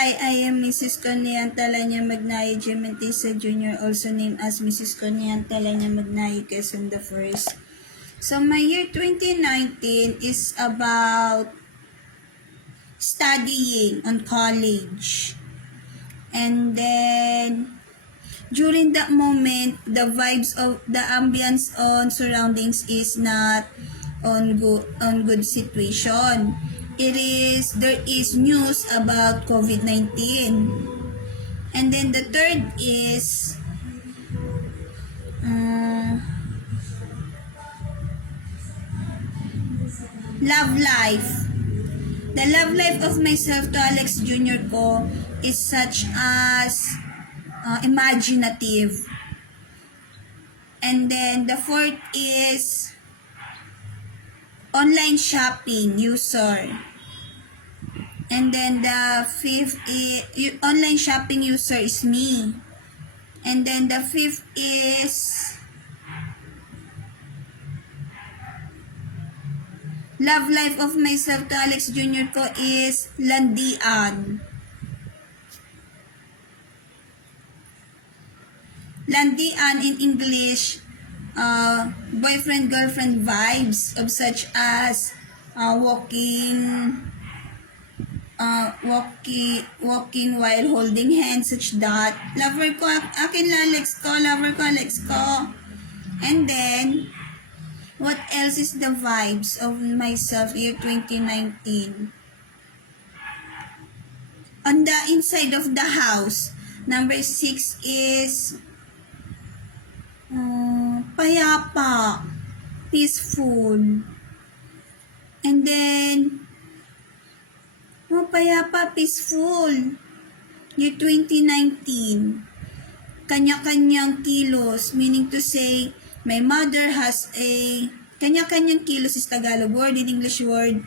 Hi, I am Mrs. Conian Talanya Magnaye Gementisa Jr., also named as Mrs. Conian Talanya Magnaye Quezon the First. So my year 2019 is about studying on college. And then during that moment, the vibes of the ambience on surroundings is not on good situation. There is news about COVID-19. And then the third is love life. The love life of myself to Alex Jr. ko is such as imaginative. And then the fourth is online shopping user. And then the fifth is online shopping user is me. And then the fifth is love life of myself to Alex Jr. ko is landian. Landian in English, boyfriend-girlfriend vibes of such as walking while holding hands, such that. Lover ko, akin Alex ko, lover ko, Alex ko. And then, what else is the vibes of myself year 2019? On the inside of the house, number 6 is payapa, peaceful. And then, payapa, peaceful. Year 2019. Kanya-kanyang kilos, meaning to say, my mother has a kanya-kanyang kilos is Tagalog word, in English word.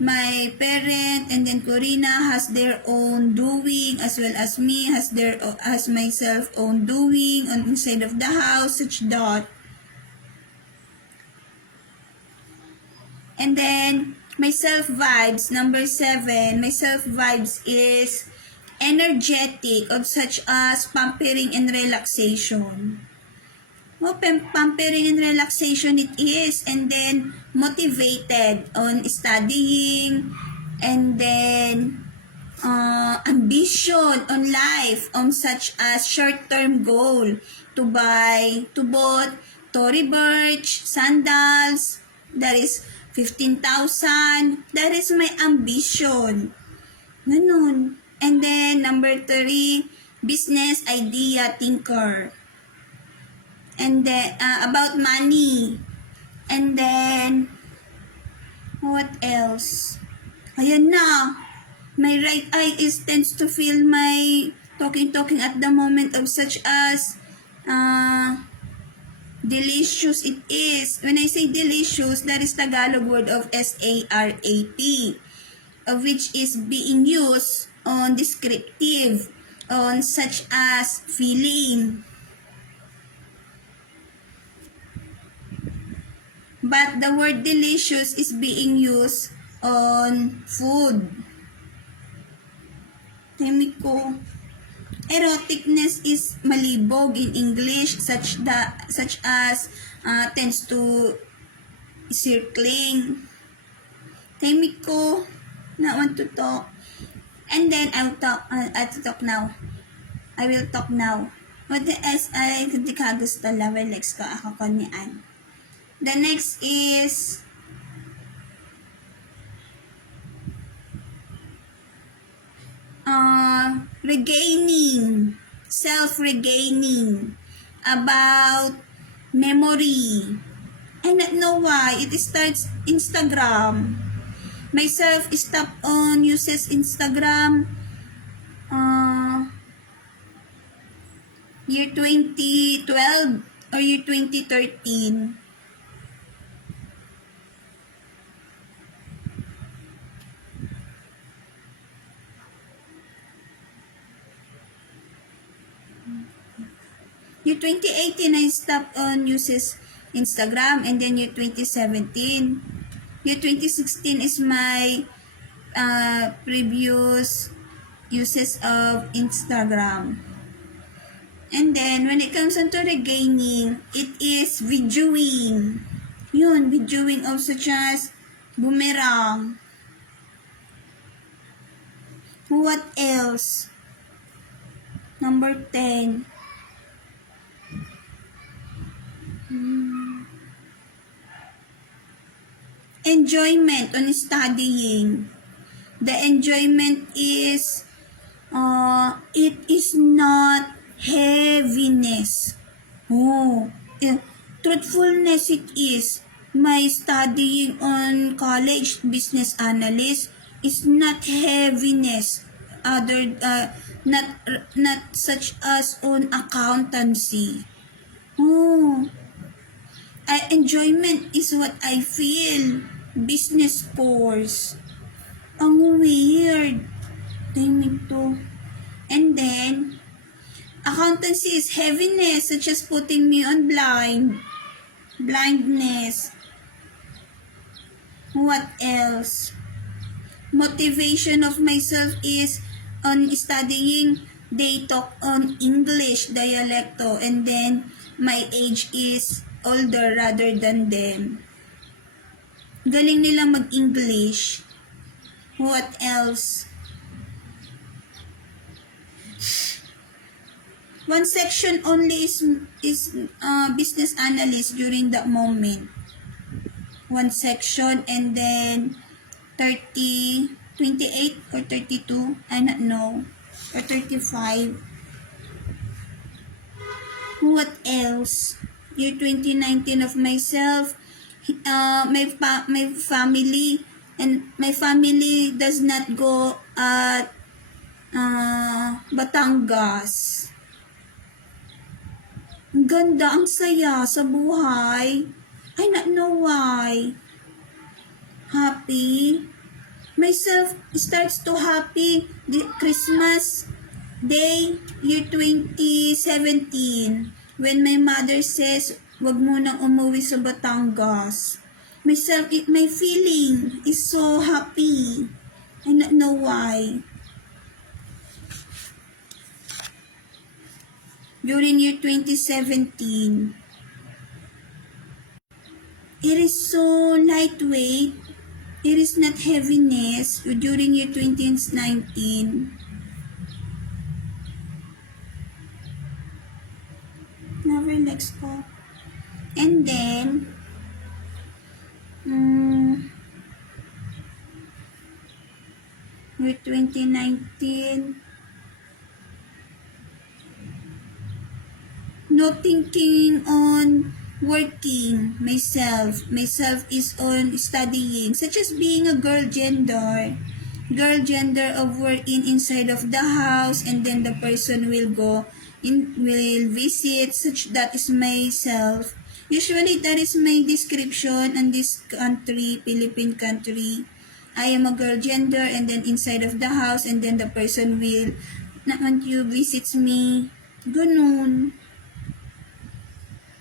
My parent and then Corina has their own doing, as well as me has myself own doing on inside of the house, such that. And then myself vibes, number 7, myself vibes is energetic, of such as pampering and relaxation. Pampering and relaxation it is. And then motivated on studying. And then ambition on life, on such as short-term goal to bought Tory Burch sandals, that is 15,000. That is my ambition. Ganun. And then number 3, business idea thinker. And then about money. And then what else? Ayan na. My right eye tends to feel my talking at the moment, of such as delicious it is. When I say delicious, that is Tagalog word of SARAP, of which is being used on descriptive, on such as feeling. But the word delicious is being used on food. Timik ko. Eroticness is malibog in English, such as tends to circling. Timik ko. Na want to talk. And then I will talk now. I will talk now. What else ay hindi ka gusto level lex ko ako kanian. The next is regaining, self-regaining, about memory. I don't know why it starts Instagram. Myself stop on uses Instagram year 2012 or year 2013. Year 2018, I stopped on uses Instagram, and then year 2017. Year 2016 is my previous uses of Instagram. And then, when it comes on to regaining, it is videoing. Yun, videoing of such as boomerang. What else? Number 10. Enjoyment on studying. The enjoyment is, it is not heaviness. Truthfulness it is. My studying on college business analyst is not heaviness. Not such as on accountancy. Enjoyment is what I feel. Business course. Ang weird. Timing to. And then, accountancy is heaviness, such as putting me on blindness. What else? Motivation of myself is on studying. They talk on English, dialecto, and then my age is older rather than them. Galing nila mag-English. What else? One section only is business analyst during that moment. One section, and then 28 or 32, I don't know, or 35. What else? Year 2019 of myself, my family, and my family does not go at Batangas. Ang ganda, ang saya sa buhay. I don't know why. Happy. Myself starts to happy the Christmas Day, year 2017, when my mother says, wag mo nang umuwi sa Batangas. Myself, my feeling is so happy. I don't know why. During year 2017, it is so lightweight. It is not heaviness. During year 2019. Never next ko. And then, year 2019, no thinking on working myself is on studying, such as being a girl gender of working inside of the house, and then the person will visit, such that is myself. Usually that is my description in this country, Philippine country. I am a girl gender, and then inside of the house, and then the person will want you visits me, ganun.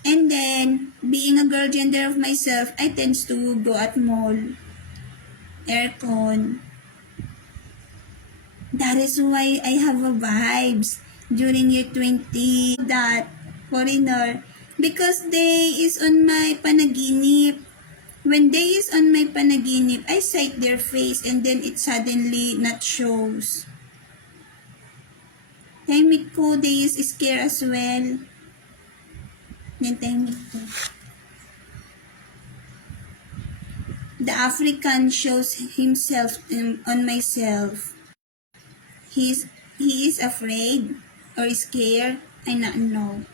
And then, being a girl gender of myself, I tends to go at mall, aircon. That is why I have a vibes during year 20, that foreigner, because day is on my panaginip. When day is on my panaginip, I sight their face, and then it suddenly not shows. Timing ko, day is scare as well. The African shows himself on myself. He is afraid or scared. I not know.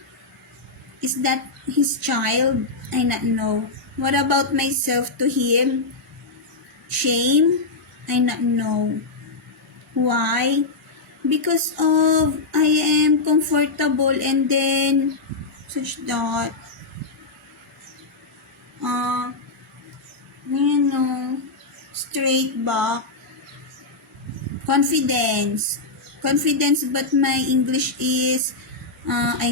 Is that his child? I not know. What about myself to him? Shame? I not know. Why? Because of I am comfortable, and then such that straight back, confidence, but my English is I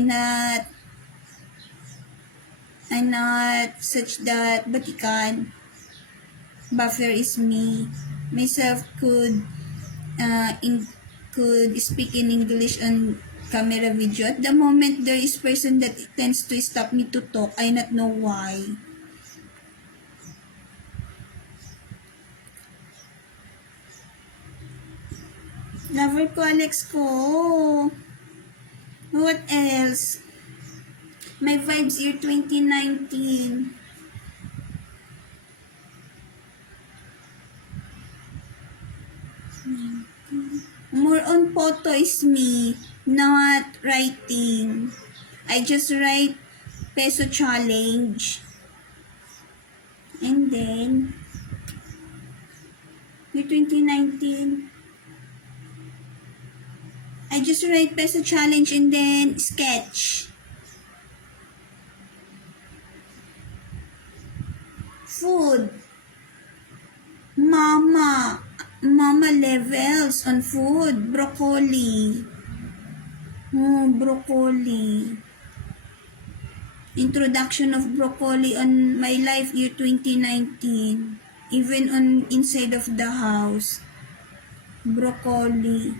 not such that batikan. Buffer is me. Myself could could speak in English on camera video. At the moment, there is person that tends to stop me to talk. I not know why. Lover ko, Alex ko. What else? My vibes year 2019. More on photo is me, not writing. I just write peso challenge. And then, year 2019, I just write peso challenge and then sketch. Food. Mama levels on food. Broccoli. Broccoli. Introduction of broccoli on my life year 2019. Even on inside of the house. Broccoli.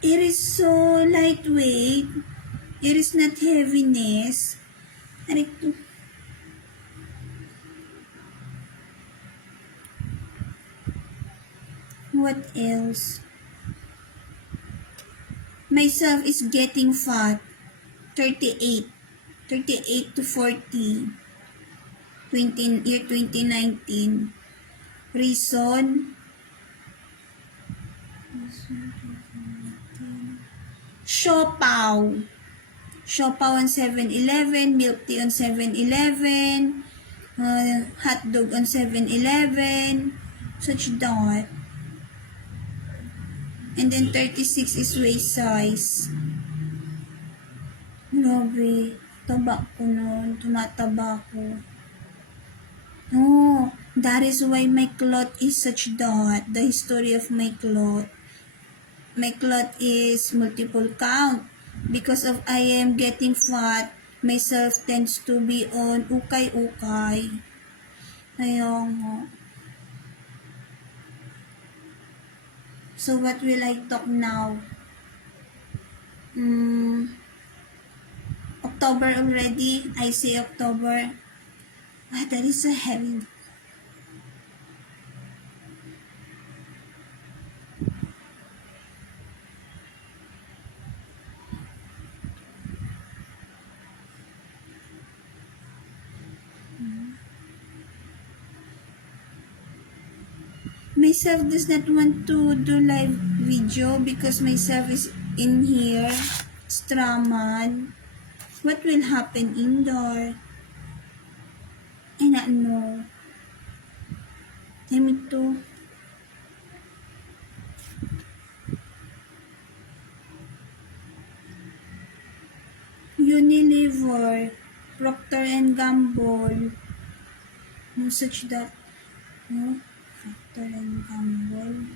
It is so lightweight. It is not heaviness. What else? Myself is getting fat. 38 to 40. Year 2019. Reason? Siopaw. Siopaw on 7-Eleven, milk tea on 7-Eleven, hot dog on 7-Eleven, such that. And then 36 is waist size. Grabe, taba ko nun, tumataba ko. No, that is why my cloth is such that. The history of my cloth. My cloth is multiple count. Because of I am getting fat, myself tends to be on ukay-ukay. Ayun nga. So what will I talk now? October already. I say October. That is so heavy. Myself does not want to do live video because myself is in here. Straman. What will happen indoor? I don't know. Let me to. Unilever, Procter and Gamble. No such that. No. Procter and Gamble.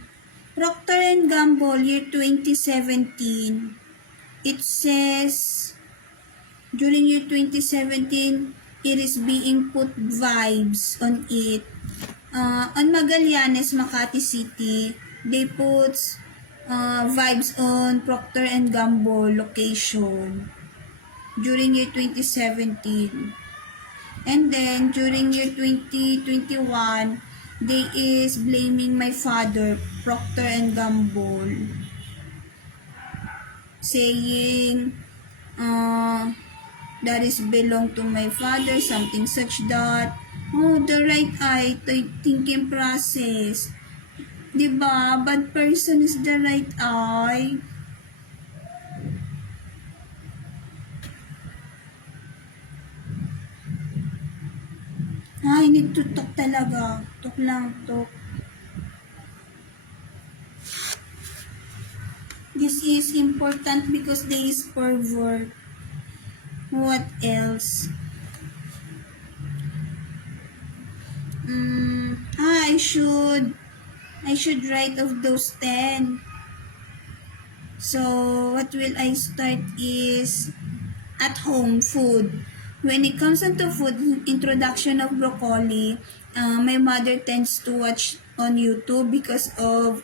Procter and Gamble, year 2017. It says, during year 2017, it is being put vibes on it. On Magallanes, Makati City, they put vibes on Procter and Gamble location during year 2017. And then, during year 2021, they is blaming my father, Procter and Gamble, saying, that is belong to my father, something such that. Oh, the right eye, the thinking process. Diba? Bad person is the right eye. I need to talk talaga. Talk lang, talk. This is important because they is pervert. What else? I should write of those 10. So, what will I start is at home food. When it comes to food, introduction of broccoli, my mother tends to watch on YouTube because of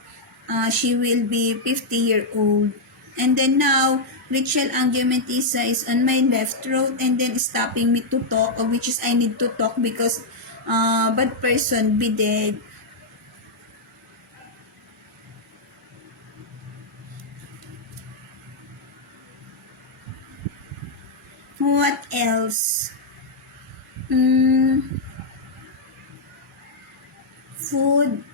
she will be 50-year-old. And then now, Rachel Angiomentisa is on my left throat and then stopping me to talk, which is I need to talk because bad person be dead. What else? Food.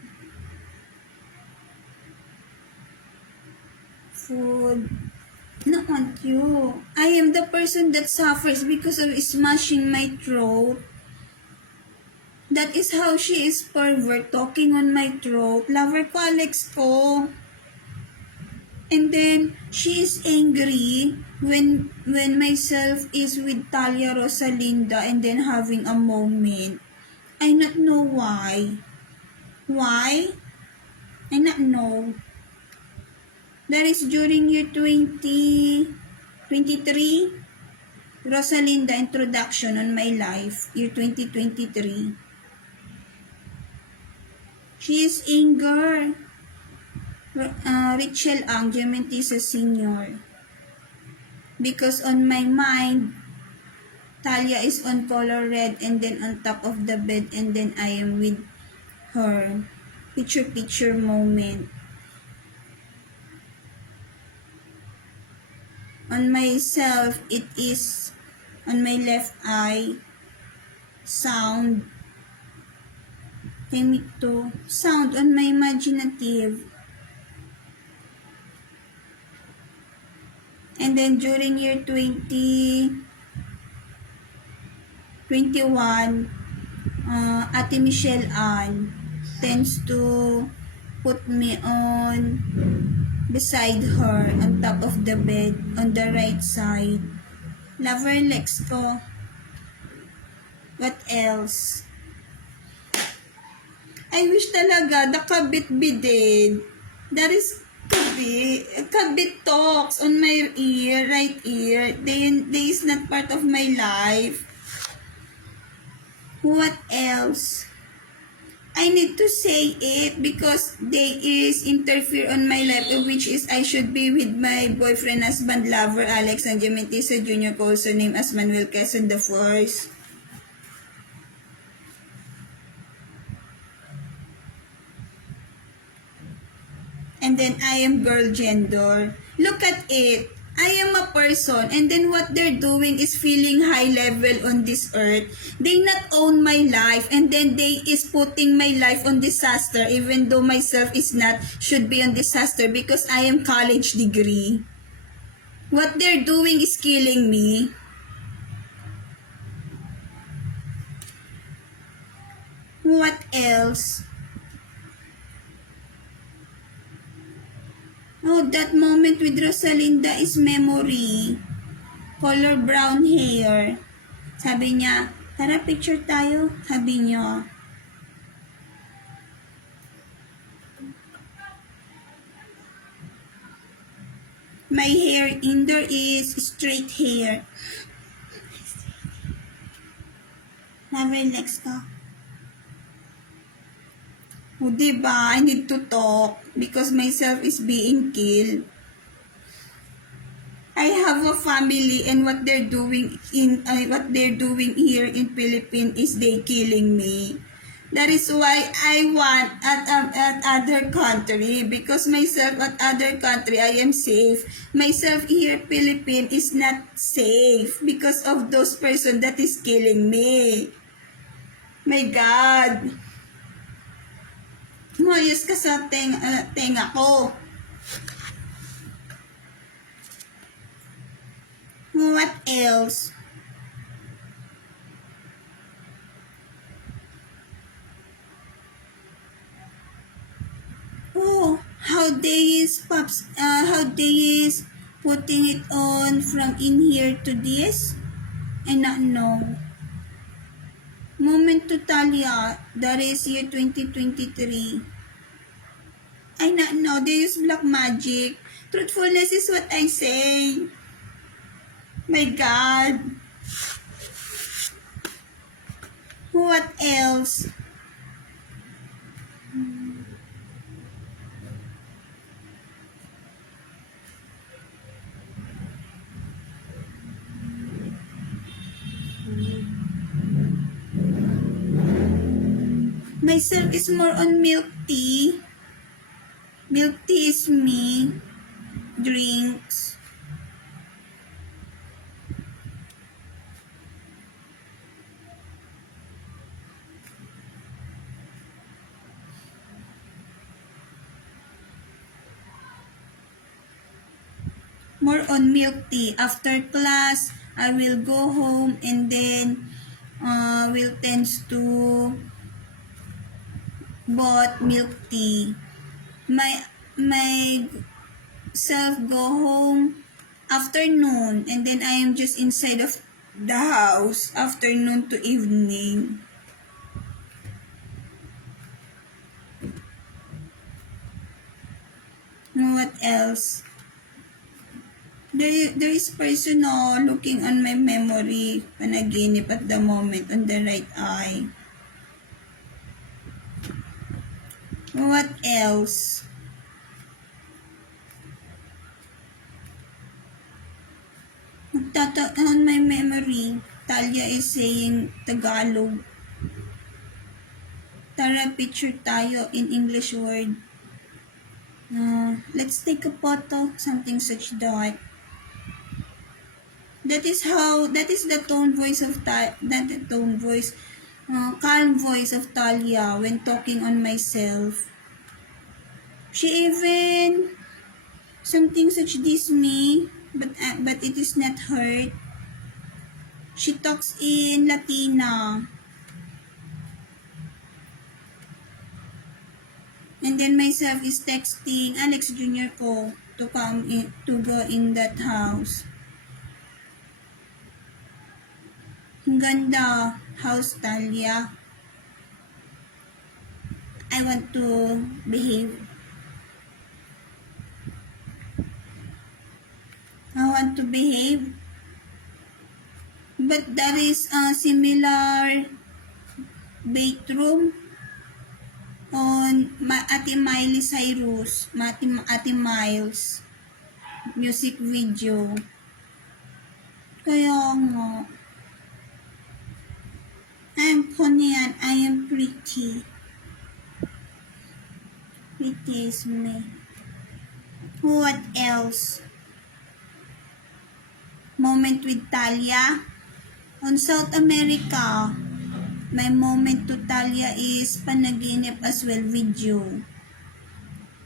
Food. Not want you. I am the person that suffers because of smashing my throat. That is how she is pervert, talking on my throat. Lover ko, Alex ko. And then, she is angry when myself is with Talia Rosalinda and then having a moment. I not know why. Why? I not know. That is during year 2023. Rosalinda introduction on my life, year 2023. She is anger. Rachel Ang, Gementisa Senior. Because on my mind, Talia is on color red and then on top of the bed and then I am with her. Picture moment. On myself, it is on my left eye, sound. Came to sound on my imaginative. And then during year 2021, Ate Michelle Ann tends to put me on beside her on top of the bed on the right side. Lover Lex ko. What else? I wish talaga the kabit be dead. That is kabit talks on my ear, right ear. They is not part of my life. What else? I need to say it because they is interfere on my life, which is I should be with my boyfriend, husband, lover, Alex Angiomentisa Jr., also named as Manuel Quezon the First. And then I am girl gender. Look at it. I am a person and then what they're doing is feeling high level on this earth. They not own my life and then they is putting my life on disaster even though myself is not should be on disaster because I am college degree. What they're doing is killing me. What else? Oh, that moment with Rosalinda is memory. Color brown hair. Sabi niya, tara picture tayo. Sabi niyo. My hair in there is straight hair. Na-relax ka. O, diba? I need to talk because myself is being killed. I have a family and what they're doing here in Philippines is they killing me. That is why I want at other country because myself at other country I am safe. Myself here Philippines is not safe because of those person that is killing me. My God. Mayos ka sa tenga ko. What else? Oh, how they is putting it on from in here to this? I not know. Moment to Talia, that is year 2023. I not know, they use black magic. Truthfulness is what I say. My God. What else? Myself is more on milk tea. Milk tea is me. Drinks. More on milk tea. After class, I will go home and then will tends to bought milk tea. My self go home afternoon and then I am just inside of the house afternoon to evening. What else? There is person looking on my memory panaginip at the moment on the right eye. What else? On my memory, Talia is saying Tagalog. Tara, picture tayo in English word. Let's take a photo, something such that. That is the tone voice of calm voice of Talia when talking on myself. She even something such this me, but it is not her. She talks in Latina. And then myself is texting Alex Jr. ko to come in, to go in that house. Ang ganda, house Talia. I want to behave. I want to behave. But there is a similar bedroom on Ate Miley Cyrus, Ate Miles music video. Kaya nga, I am Konyan, I am pretty. Pretty is me. What else? Moment with Talia. On South America, my moment to Talia is panaginip as well video.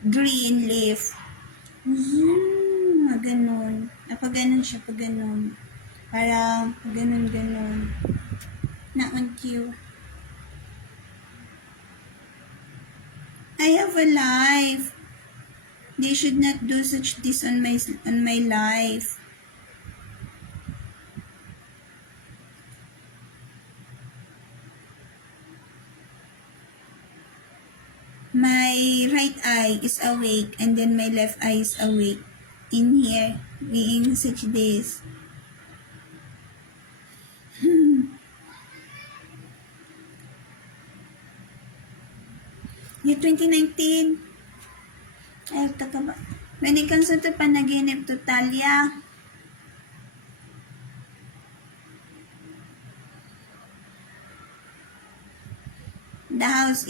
Green leaf. Ganon. Napaganon siya, paganon. Para ganon-ganon. Not you. I have a life. They should not do such this on my life. My right eye is awake and then my left eye is awake. In here, being such this. Year 2019. Ay, taka ba? When it comes to panaginip to Talia, the house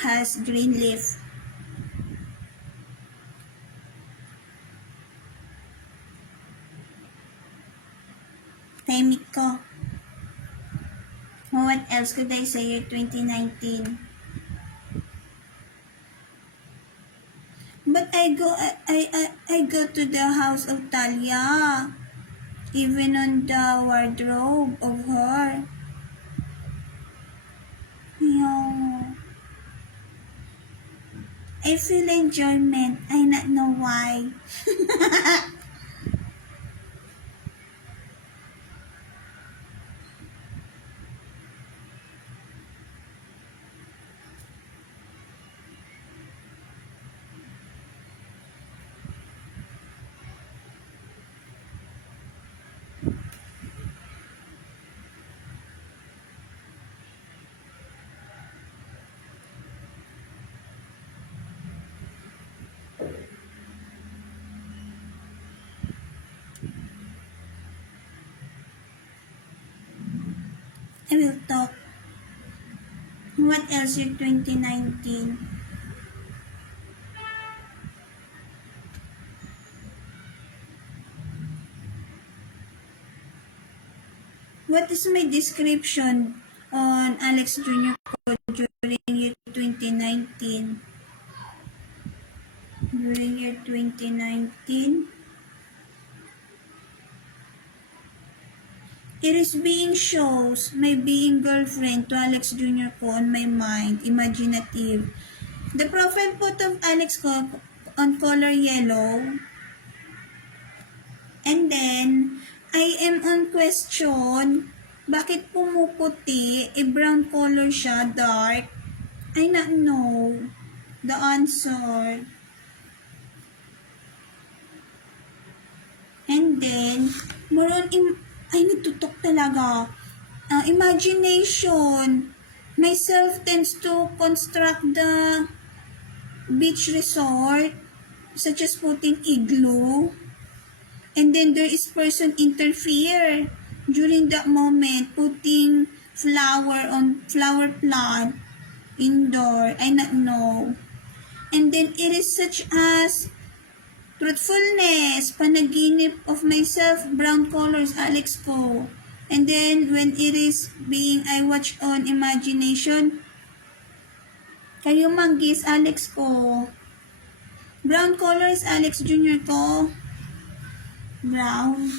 has green leaf. Timing ko. What else could I say year 2019? But I go to the house of Talia, even on the wardrobe of her. Yeah. I feel enjoyment. I not know why. I will talk. What else year 2019? What is my description on Alex Jr. ko during year 2019? During year 2019, it is being shows my being girlfriend to Alex Jr. ko on my mind, imaginative. The profile photo of Alex ko on color yellow. And then, I am on question, bakit pumuputi? Brown color siya, dark. I not know the answer. And then, ay natutok talaga. Imagination. Myself tends to construct the beach resort, such as putting igloo. And then there is person interfere during that moment, putting flower plant indoor. I not know. And then it is such as truthfulness, panaginip of myself, brown colors, Alex ko. And then when it is being I watch on imagination, kayo manggis, Alex ko. Brown colors, Alex Jr. ko. Brown.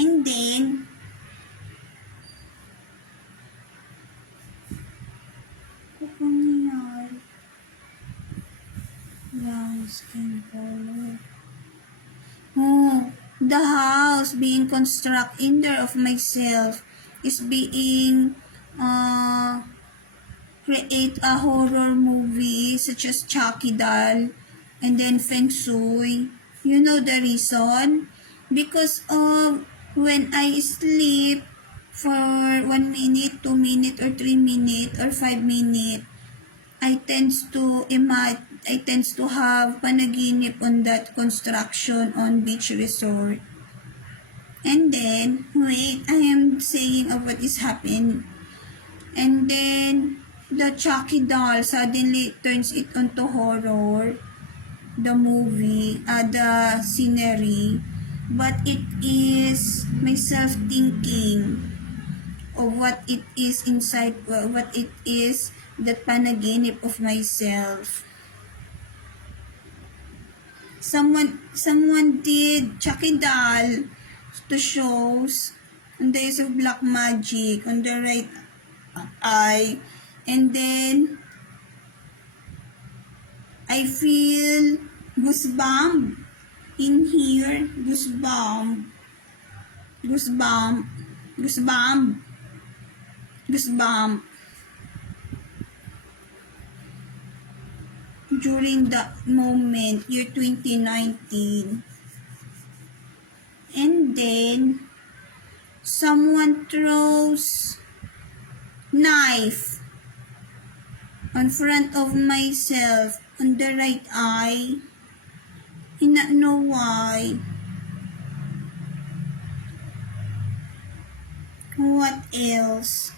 And then, brown skin color. Oh, the house being constructed in there of myself is being create a horror movie such as Chucky doll and then Feng Shui. You know the reason? Because of when I sleep for 1 minute, 2 minutes, or 3 minutes, or 5 minutes, I tends to have panaginip on that construction on beach resort. And then, wait, I am saying of what is happening. And then, the Chucky doll suddenly turns it onto horror. The movie, the scenery. But it is myself thinking of what it is inside, what it is, the panaginip of myself. Someone did Chucky doll to shows on the use of black magic on the right eye, and then I feel goosebump in here, goosebump, goosebump, goosebump, goosebump. During that moment, year 2019. And then, someone throws knife in front of myself on the right eye. I don't know why. What else?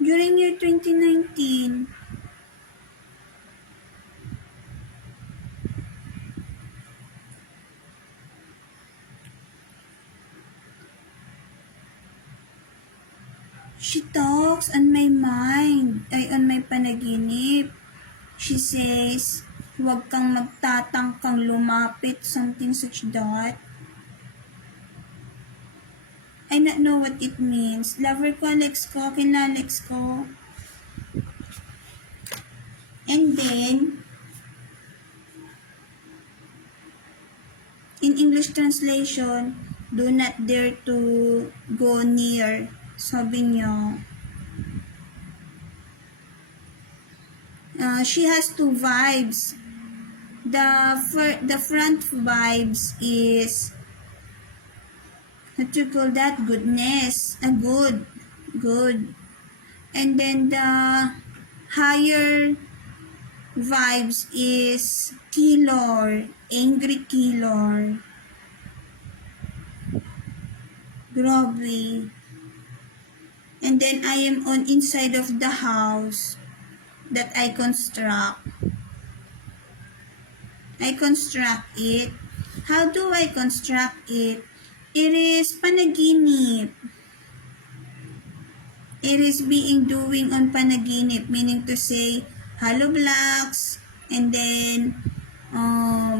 During year 2019, she talks on my mind, on my panaginip. She says, huwag kang magtatangkang lumapit, something such that. I don't know what it means. Lover ko, Alex ko, kinalex ko. And then, in English translation, do not dare to go near. Sabi niya. She has two vibes. The front vibes is what you call that, goodness, a good. And then the higher vibes is killer, angry killer. Grabe. And then I am on inside of the house that I construct. I construct it. How do I construct it? It is panaginip. It is being doing on panaginip, meaning to say hollow blocks, and then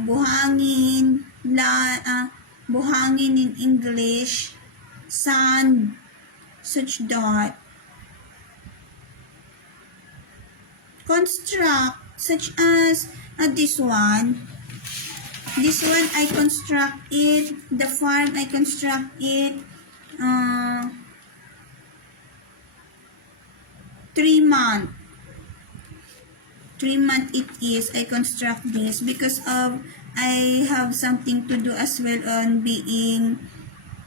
buhangin, buhangin in English, sand, such that. Construct, such as this one. This one, I construct it. The farm, I construct it. 3 months. 3 months it is. I construct this because of I have something to do as well on being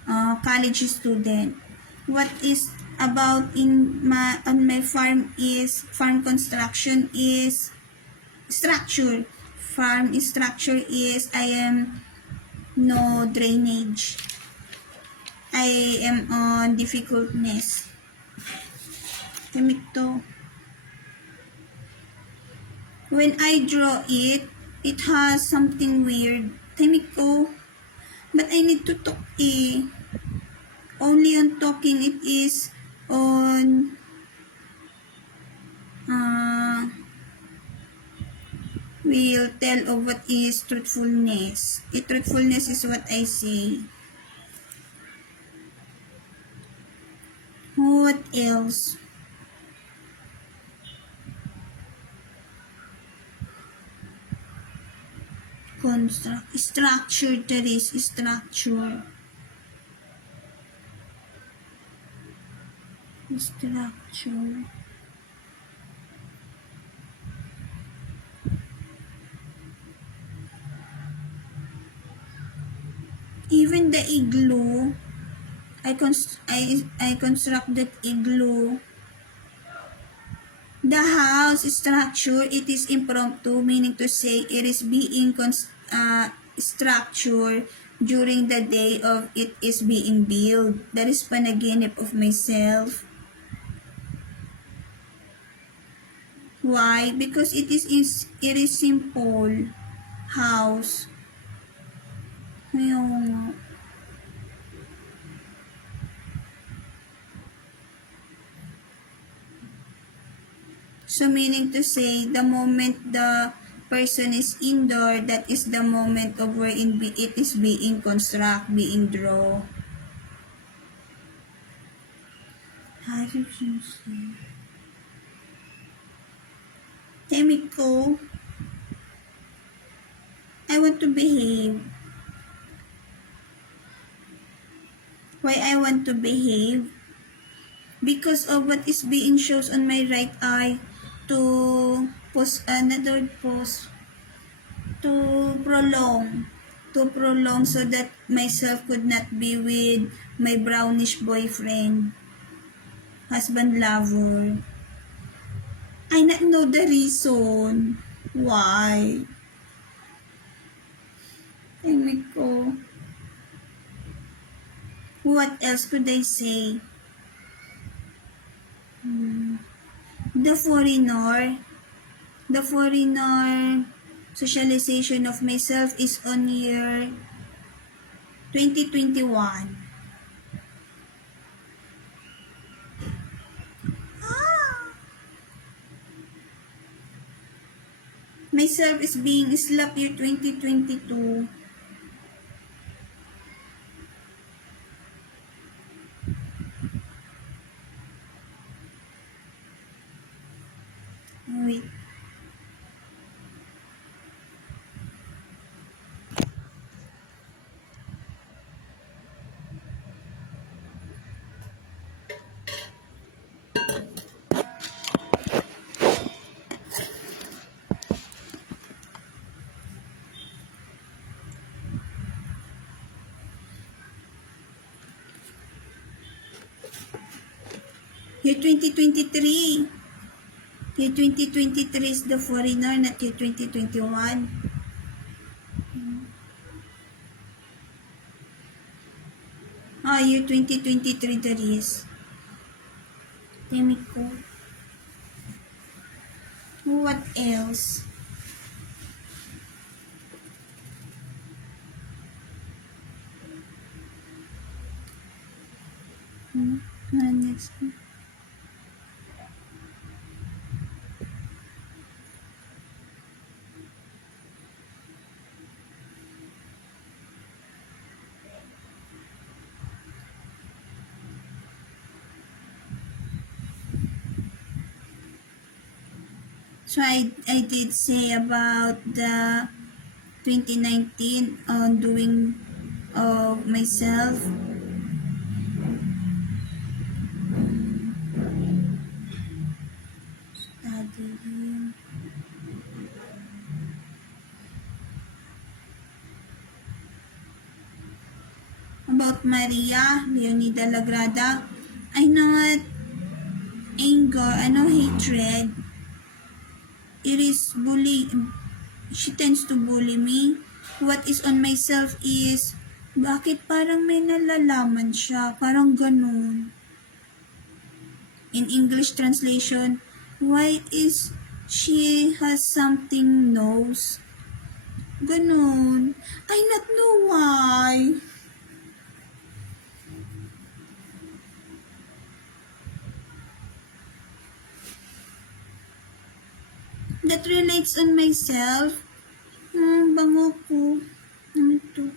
college student. What is about on my farm is farm construction is structure. Farm structure is I am no drainage. I am on difficultness. Timik to. When I draw it, it has something weird. Timik ko. But I need to talk eh. Only on talking it is on will tell of what is truthfulness. Truthfulness is what I say. What else? Construct. Structure, there is structure. Structure. Even the igloo, I construct that igloo. The house structure, it is impromptu, meaning to say it is being structured during the day of it is being built. That is panaginip of myself. Why? Because it is simple house. Ayun. So meaning to say, the moment the person is indoor, that is the moment of wherein it is being construct, being draw. How did you say? Temiko, I want to behave. Why I want to behave? Because of what is being shows on my right eye to post another post to prolong so that myself could not be with my brownish boyfriend, husband lover. I not know the reason why. Temiko. What else could I say? The foreigner socialization of myself is on year 2021. Myself is being slapped year 2022. Wait. Year 2023. Year 2023 is the foreigner, not year 2021. Year 2023 there is. Temiko. What else? Next. So I did say about the 2019 on doing of myself. Studying. About Maria Leonida Lagrada, I know what anger, I know hatred. It is bullying. She tends to bully me. What is on myself is, bakit parang may nalalaman siya? Parang ganun. In English translation, why is she has something nose? Ganun. I not know why. That relates on myself. Bango ko. Ano ito?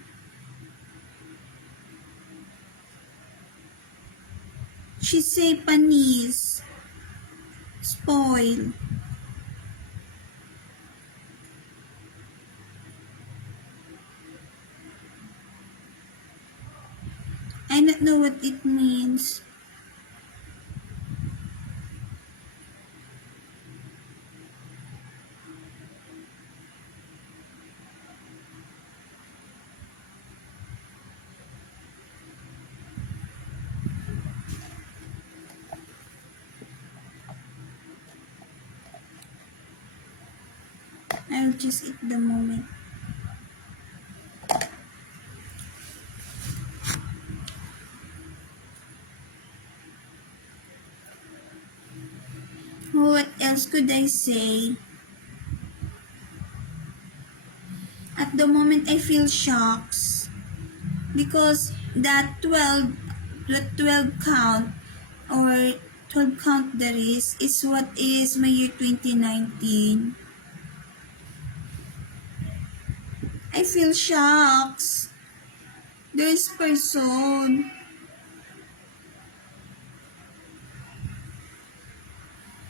She say panis. Spoil. I not know what it means. I'll just eat the moment. What else could I say? At the moment, I feel shocks because that 12 count or 12 count there is what is my year 2019. I feel shocks. There's person.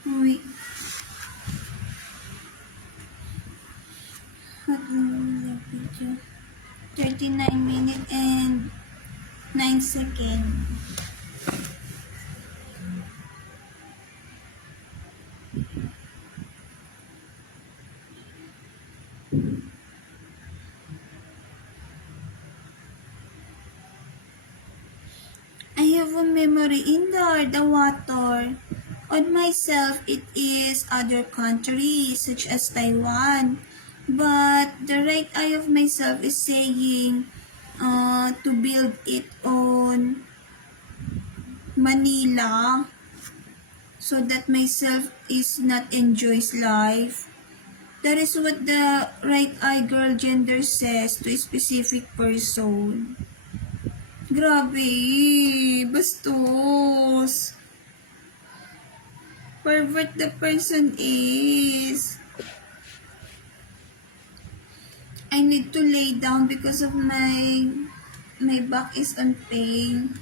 Wait. What the video? 39 minutes and 9 seconds. I have a memory in the water. On myself, it is other countries such as Taiwan. But the right eye of myself is saying to build it on Manila so that myself is not enjoys life. That is what the right eye girl gender says to a specific person. Grabe, bastos. Pervert the person is. I need to lay down because of my back is on pain.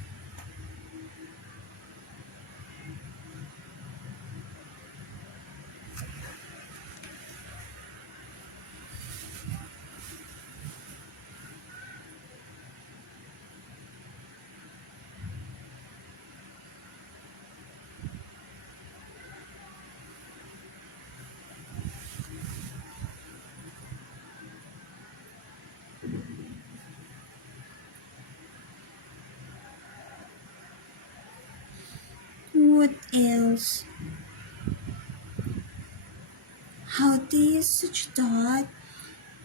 What else? How they is such that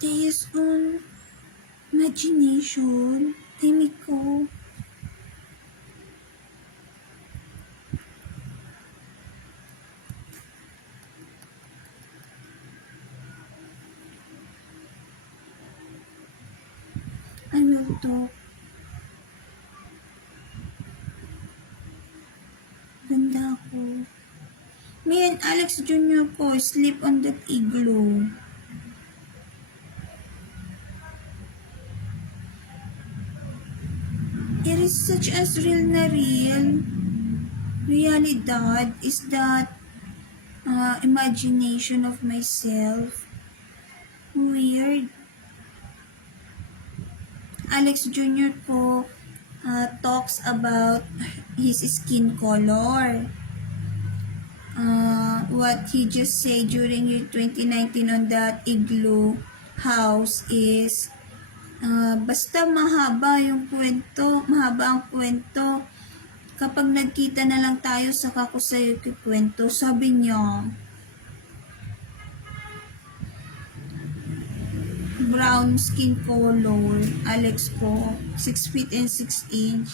they is on imagination. Timiko. Ano to? Ganda ko. Me and Alex Jr. ko sleep on that igloo. It is such as real na real. Realidad is that imagination of myself. Weird. Alex Jr. ko talks about his skin color. What he just said during year 2019 on that igloo house is basta mahaba yung kwento, mahaba ang kwento. Kapag nagkita na lang tayo, saka ko sa'yo kikwento. Sabi niya, brown skin color, Alex po, 6 feet and 6 inch.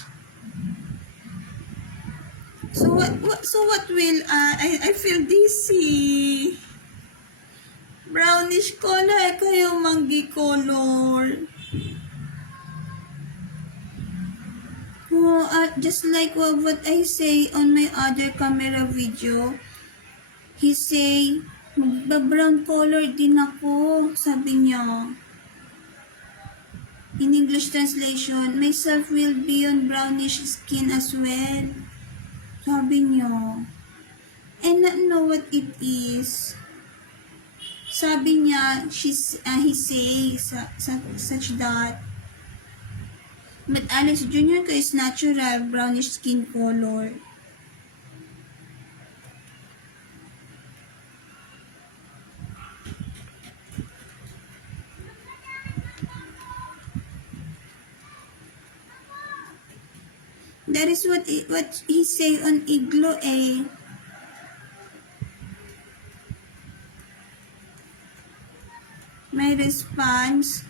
So what will, I feel dizzy. Brownish color, kayo manggi color. Oh, just like what I say on my other camera video, he say, magba-brown color din ako, sabi niya. In English translation, myself will be on brownish skin as well, sabi niya. And not know what it is. Sabi niya, he say, such that. But Alex Jr. ko is natural brownish skin color. That is what he say on igloo eh. My response,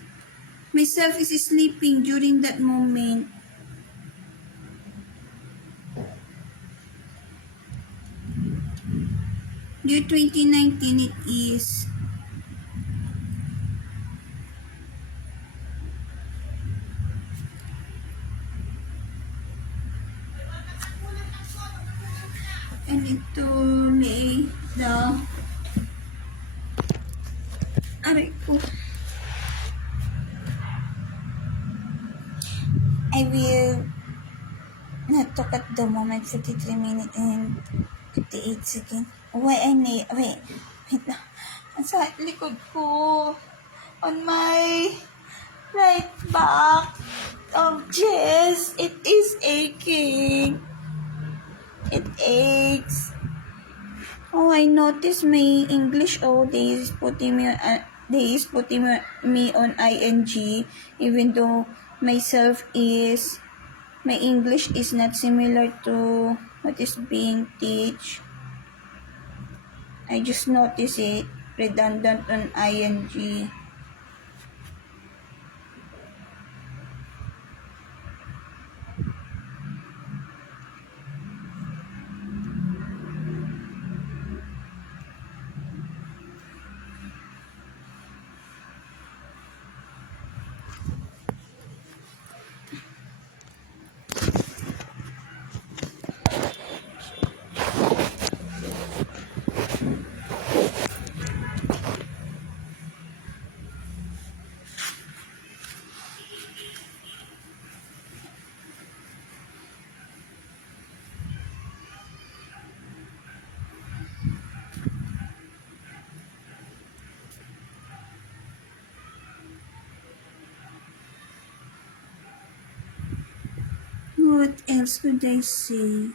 myself is sleeping during that moment. Year 2019 it is. And ito may the aray ko. I will not talk at the moment 53 minutes and 58 seconds. Wait lang. Ang sa likod ko. On my right back of chest, it is aching. It aches. Oh, I noticed my English. Oh, they is putting me on ing, even though my English is not similar to what is being teach. I just noticed it redundant on ing. What else could I say?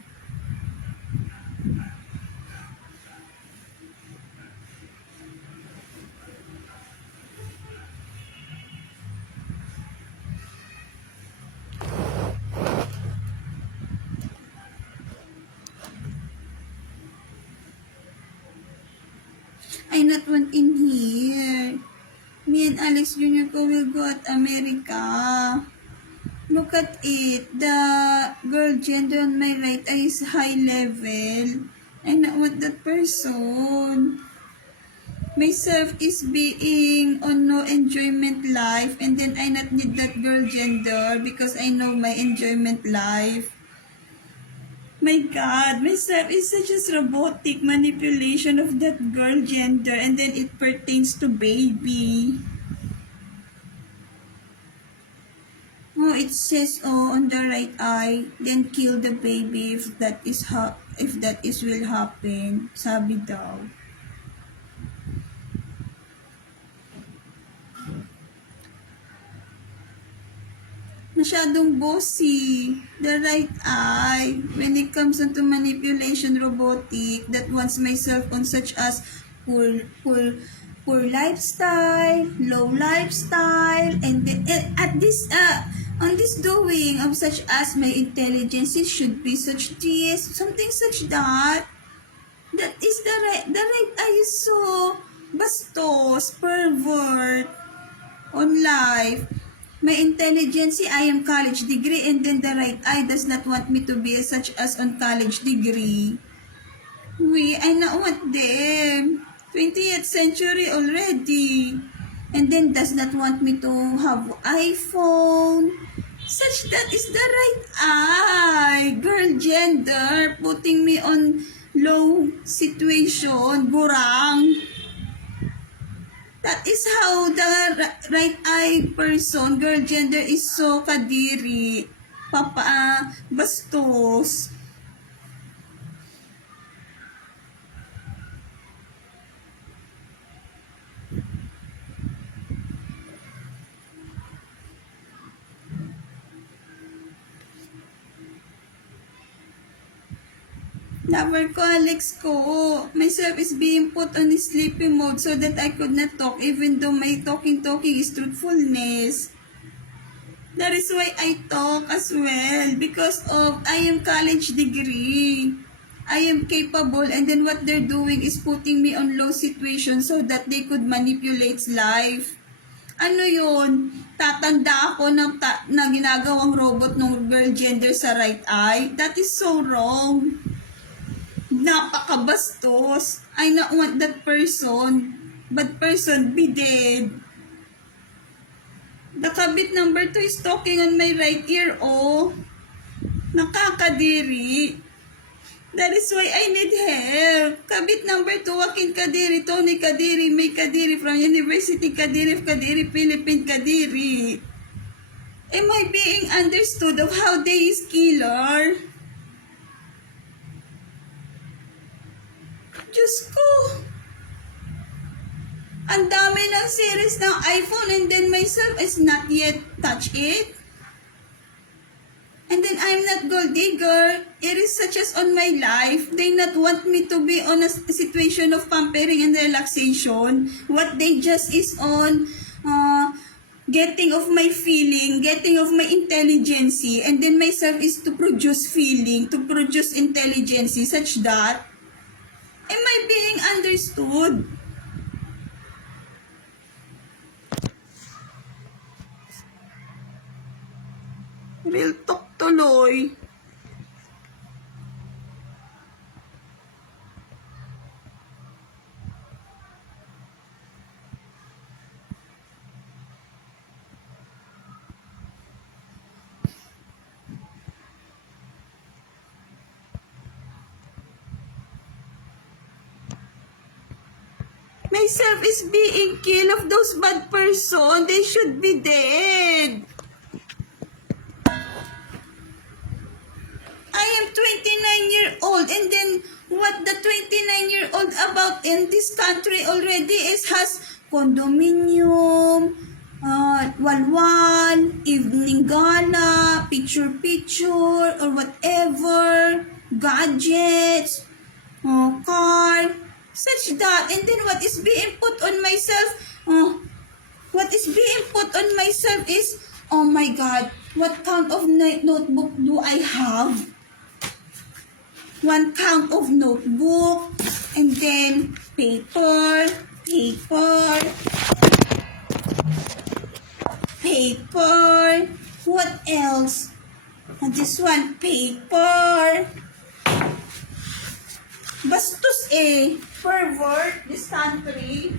I not want in here. Me and Alex Jr. ko will go at America. Look at it. The girl gender on my right eye is high level. I not want that person. Myself is being on no enjoyment life, and then I not need that girl gender because I know my enjoyment life. My God, myself is such a robotic manipulation of that girl gender, and then it pertains to baby. Oh, it says on the right eye, then kill the baby if that is will happen. Sabi daw. Masyadong bossy. The right eye, when it comes into manipulation robotic, that wants myself on such as poor lifestyle, low lifestyle, and then, at this on this doing of such as my intelligence should be such this, something such that. That is the right eye is so bastos, pervert on life. My intelligence, I am college degree, and then the right eye does not want me to be such as on college degree. I not want them. 20th century already. And then does not want me to have iPhone. Such that is the right eye. Girl gender, putting me on low situation, gurang. That is how the right eye person, girl gender, is so kadiri. Bastos. Lover ko, Alex ko. Myself is being put on sleepy mode so that I could not talk even though my talking is truthfulness. That is why I talk as well because of I am college degree. I am capable, and then what they're doing is putting me on low situation so that they could manipulate life. Ano yun? Tatanda ako na ginagawang robot ng girl gender sa right eye? That is so wrong. Napakabastos. I not want that person. But person be dead. The kabit number 2 is talking on my right ear, oh. Nakakadiri. That is why I need help. Kabit number 2, Joaquin Kadiri, Tony Kadiri, May Kadiri from University Kadiri of Kadiri, Philippine Kadiri. Am I being understood of how they is killer? Diyos ko. Ang dami ng series ng iPhone, and then myself is not yet touch it. And then I'm not gold digger. It is such as on my life. They not want me to be on a situation of pampering and relaxation. What they just is on getting of my feeling, getting of my intelligence, and then myself is to produce feeling, to produce intelligence, such that am I being understood? Real talk tuloy. Myself is being killed of those bad person. They should be dead. I am 29-year-old, and then what the 29-year-old about in this country already is has condominium, walwal, evening gala, picture, or whatever, gadgets, car, such that. And then what is being put on myself, is, oh my God, what count of notebook do I have? One count of notebook, and then paper, paper, paper. What else? This one, paper. Bastos pervert, this country.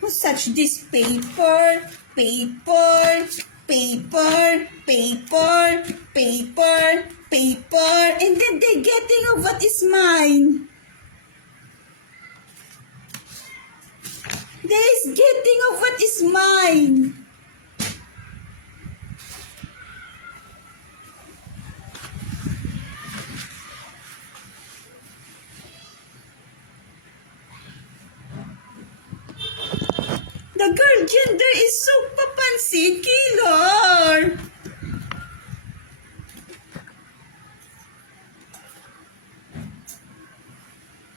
Who such this paper, paper, paper, paper, paper, paper, and then they're getting of what is mine. They're getting of what is mine. The girl gender is so papansin, killer.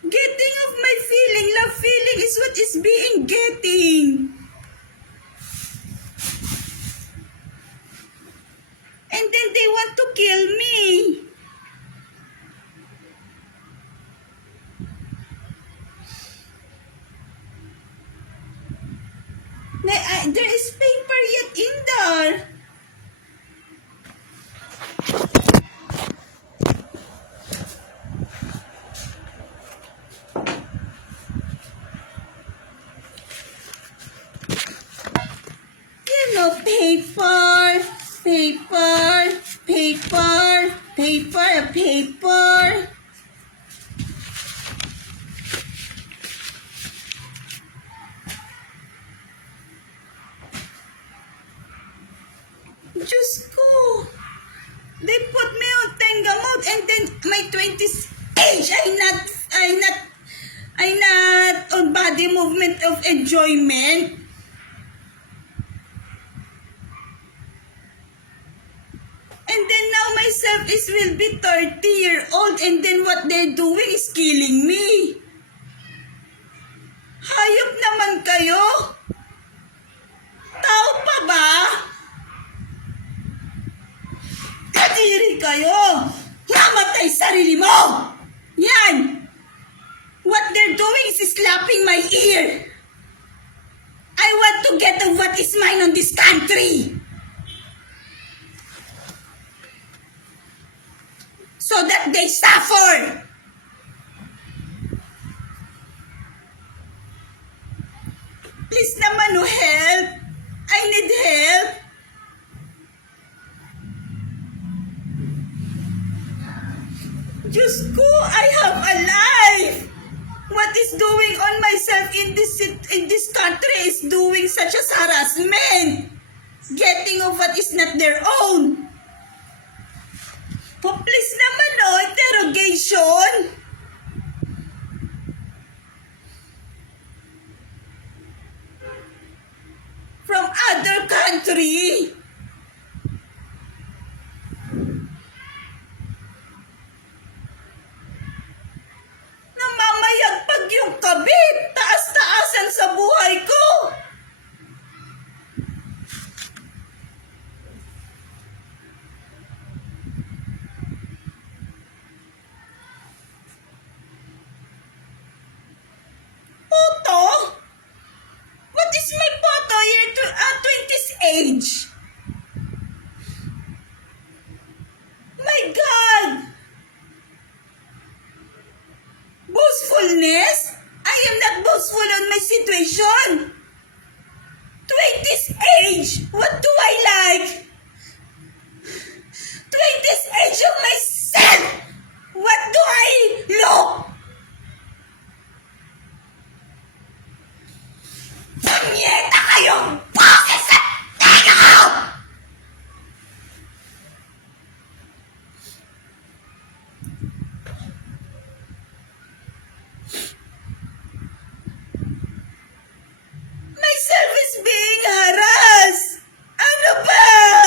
Getting of my feeling, love feeling is what is being getting. And then they want to kill me. There is paper yet in there. You know, paper, paper, paper, paper, paper. Diyos ko. They put me on tenga mode and then my 20s age, I not on body movement of enjoyment. And then now myself will be 30-year-old and then what they're doing is killing me. Hayop naman kayo? Tao pa ba? Kadiri kayo! Namatay sarili mo! Yan! What they're doing is slapping my ear. I want to get of what is mine on this country. So that they suffer. Please naman, help. I need help. Diyos ko, I have a life. What is doing on myself in this country is doing such as harassment. Getting of what is not their own. Oh, please naman, interrogation. From other country. Namamayagpag yung kabit. Taas-taasan sa buhay ko. Photo? What is my photo year to 20's age? My God! Boastfulness? I am not boastful on my situation. 20's age? What do I like? 20's age of myself? What do I look? Punyeta kayong boses sa tenga ko! Myself is being harassed! Ano ba?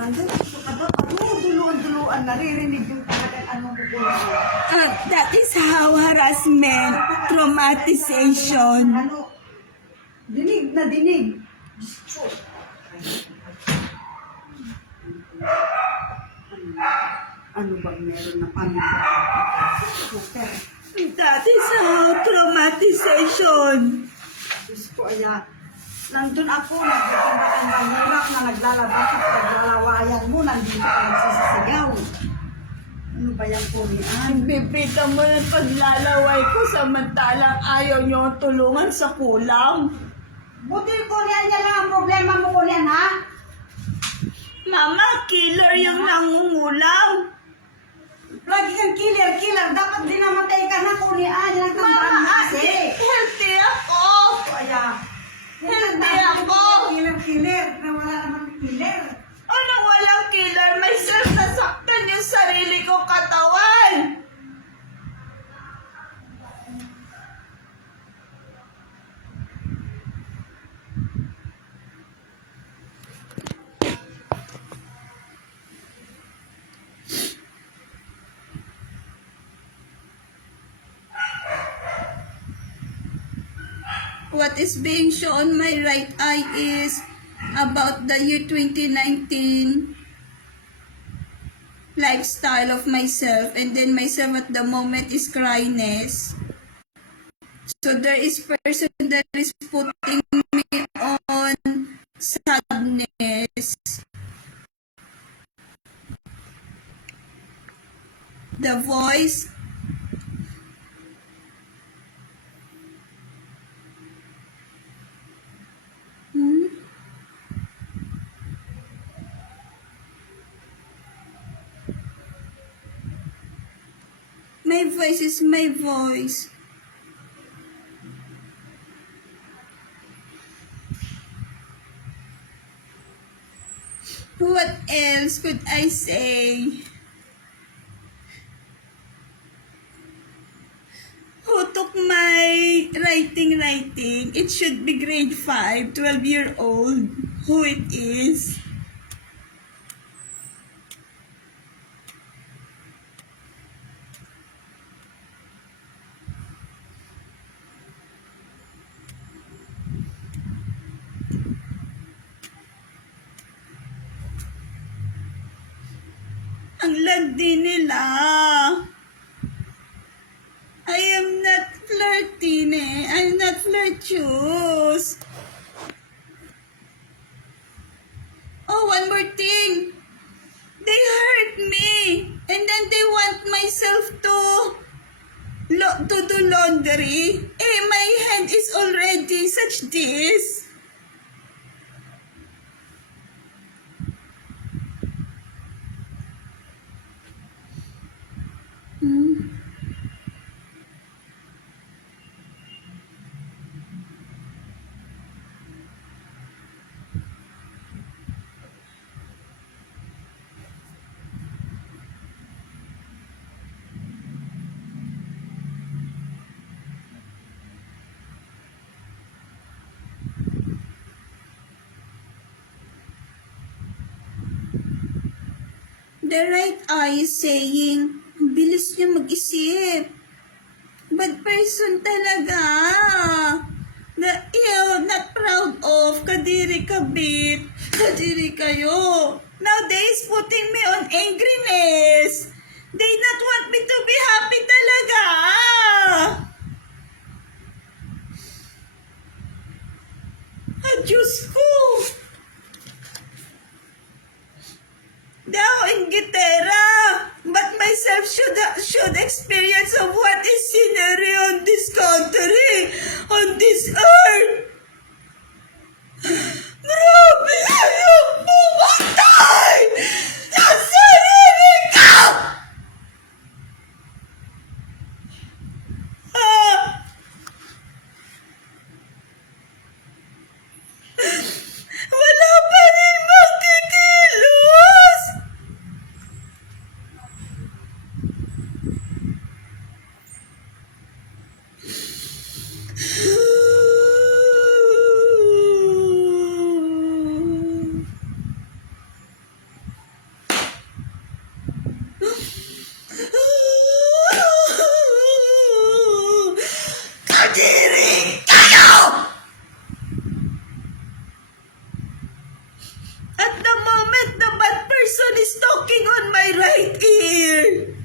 nandun ka doon, duluan, naririnig yung talagang anong kukulang. That is how harassment, traumatization. Ano, dinig na dinig. Ano bang meron na pamilya? That is how traumatization. Diyos ko, nandun ako, nagkakambang-hirap na naglalabas at naglalawayan mo, nandito ka nagsisisigaw. Ano ba yung Korean? Bibita mo ng paglalaway ko samantalang ayaw niyo ang tulungan sa kulang. Buti Korean niya lang ang problema mo, Korean, ha? Mama, killer yung nangungulang. Lagi kang killer. Dapat din namatay ka na, Korean. Yan ang tandaan mo kasi. Healthy ako. Kaya, Healthy ako. Killer. Na wala naman killer. Ano walang killer? May nasaktan yung sarili kong katawan. What is being shown on my right eye is about the year 2019 lifestyle of myself, and then myself at the moment is cryness. So there is person that is putting me on sadness. The voice. My voice is my voice. What else could I say? Who took my writing? It should be grade 5, 12-year-old. Who it is? Ang landi nila. I am not flirting I'm not flirtatious. Oh, one more thing. They hurt me. And then they want myself to do laundry. My hand is already such this. The right eye is saying, bilis niya mag-isip. Bad person talaga. Not proud of. Kadiri ka, bit. Kadiri kayo. Nowadays, putting me on angriness. They not want me to be happy talaga. Diyos ko. Daw in gitera, but myself should experience of what is scenery on this country, on this earth. Grabe kayong pumatay sa sarili ko! Wala pa rin magkikilos! is talking on my right ear.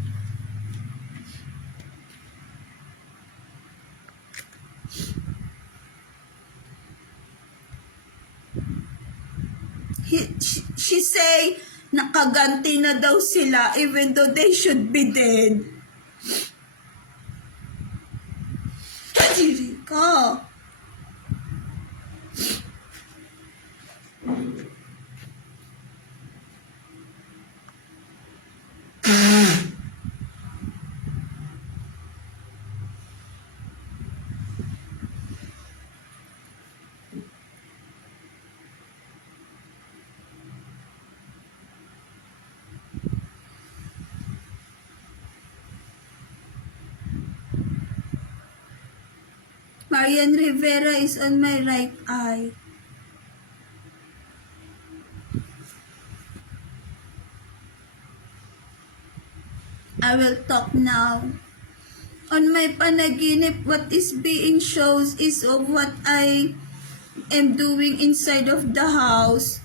She say, nakaganti na daw sila even though they should be dead. Kadiri ka. Marian Rivera is on my right eye. I will talk now. On my panaginip, what is being shows is of what I am doing inside of the house.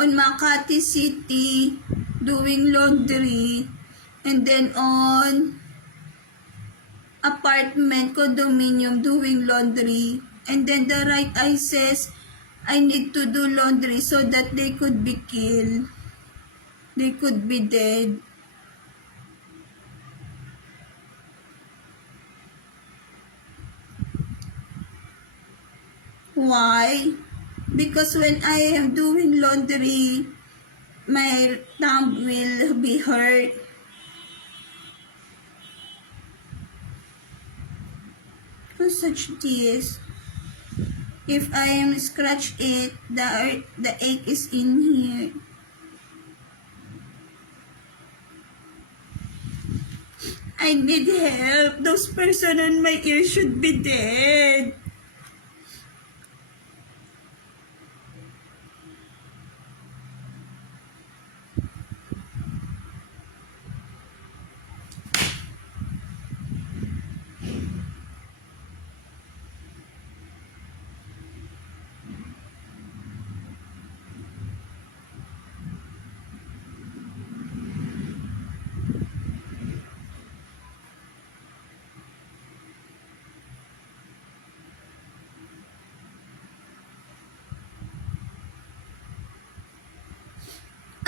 On Makati City, doing laundry. And then on apartment, condominium, doing laundry. And then the right eye says, I need to do laundry so that they could be killed. They could be dead. Why? Because when I am doing laundry, my thumb will be hurt. Who such this? If I am scratch it, the ache is in here. I need help. Those person on my ear should be dead.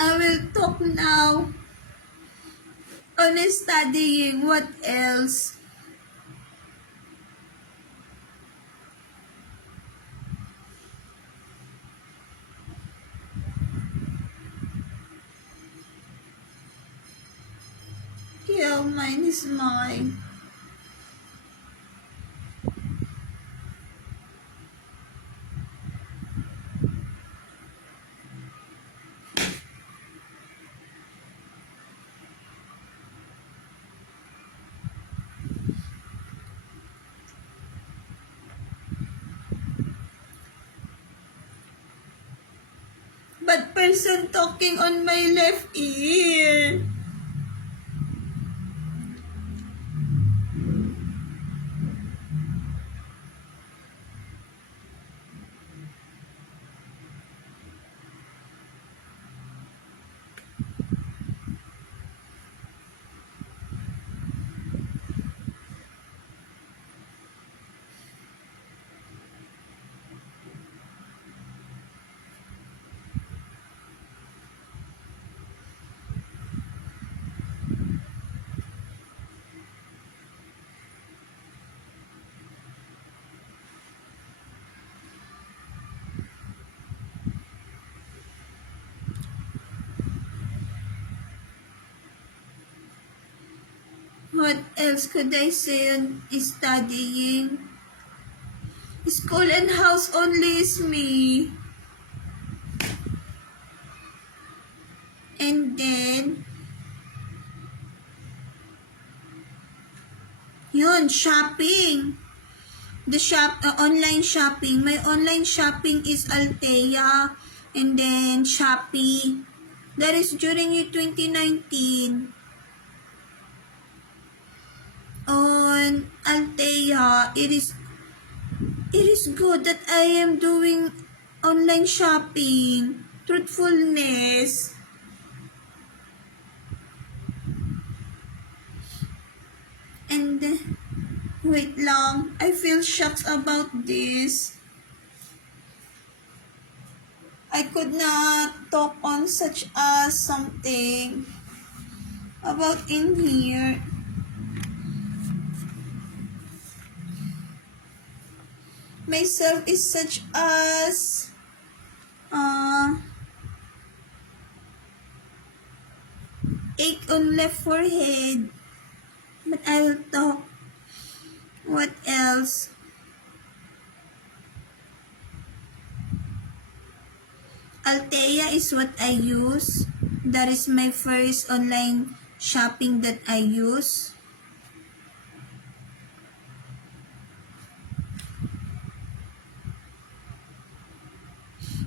I will talk now on studying. What else? Yeah, mine is mine. But person talking on my left ear. What else could I say on studying? School and house only is me. And then, yun, shopping. Online shopping. My online shopping is Altea and then Shopee. That is during 2019. On Altea, it is good that I am doing online shopping. Truthfulness. wait lang, I feel shocked about this. I could not talk on such as something about in here. Myself is such as ache on left forehead. But I'll talk. What else? Altea is what I use. That is my first online shopping that I use.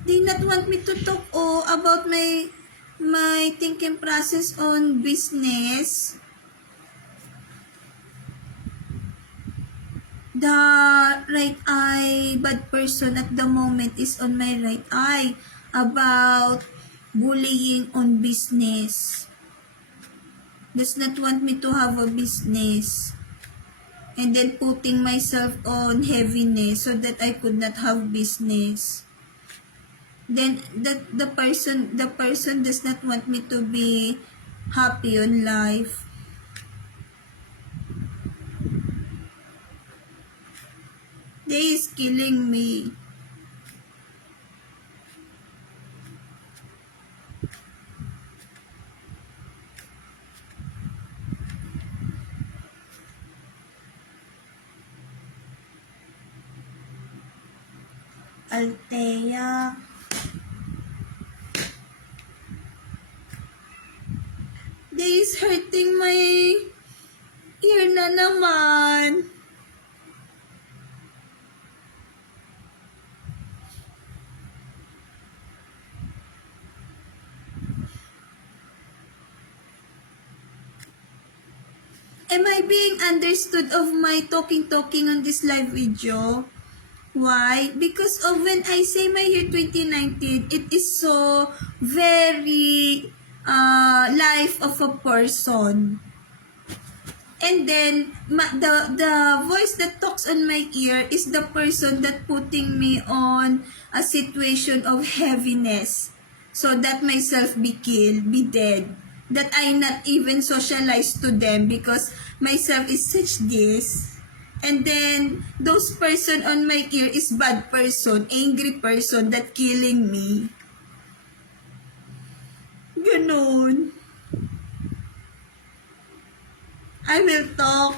They not want me to talk about my thinking process on business. The right eye bad person at the moment is on my right eye about bullying on business. Does not want me to have a business. And then putting myself on heaviness so that I could not have business. Then the person does not want me to be happy on life. They is killing me. Altea. They is hurting my ear na naman. Am I being understood of my talking on this live video? Why? Because of when I say my year 2019, it is so very life of a person. And then, the voice that talks on my ear is the person that putting me on a situation of heaviness. So that myself be killed, be dead. That I not even socialize to them because myself is such this. And then, those person on my ear is bad person, angry person that killing me. Ganon. I will talk.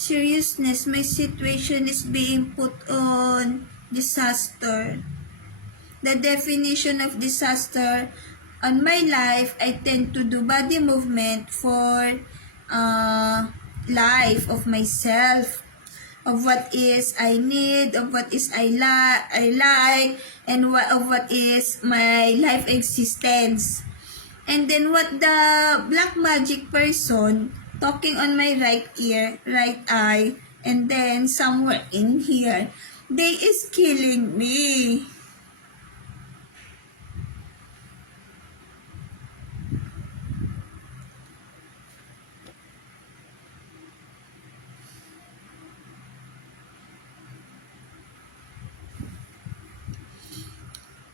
Seriousness, my situation is being put on disaster. The definition of disaster on my life, I tend to do body movement for life of myself, of what is I need, of what is I like, and of what is my life existence. And then what the black magic person talking on my right ear, right eye, and then somewhere in here, they is killing me.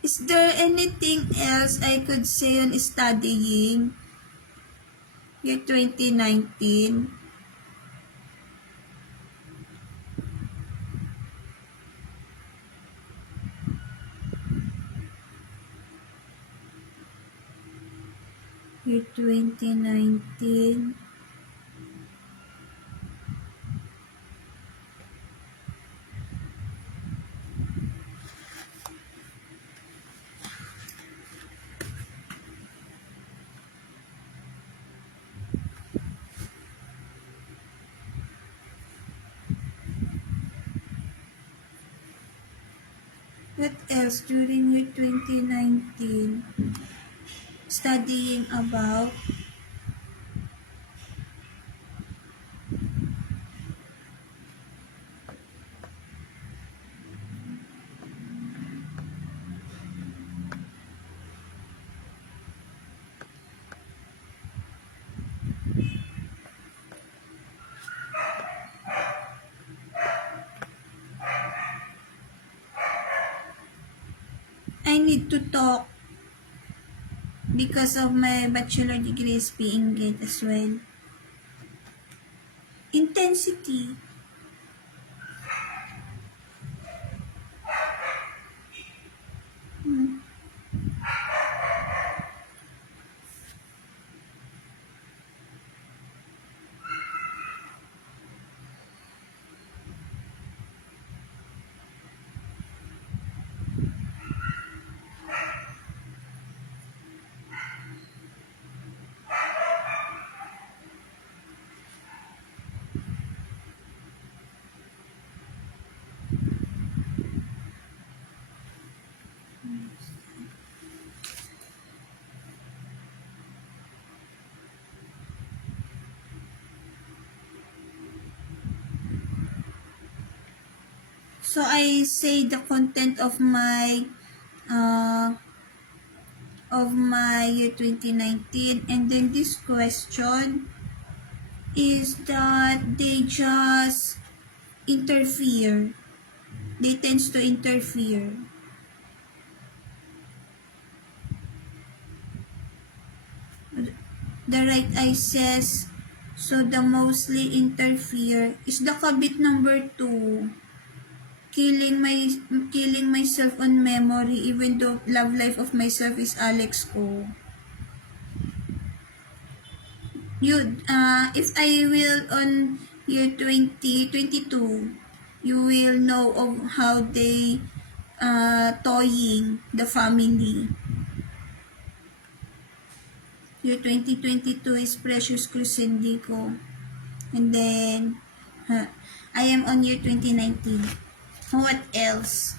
Is there anything else I could say on studying year 2019? Year 2019. What else during year 2019? Studying about I need to talk because of my bachelor degree is being get as well. Intensity. Hmm. 'So I say the content uh, of my year 2019, and then this question is that they just interfere. They tends to interfere. The right eye says, so the mostly interfere is the kabit number 2. Killing myself on memory even though love life of myself is Alex ko. If I will on year 2022, you will know of how they toying the family. Year 2022 is Precious Crucendico. And then, I am on year 2019. What else?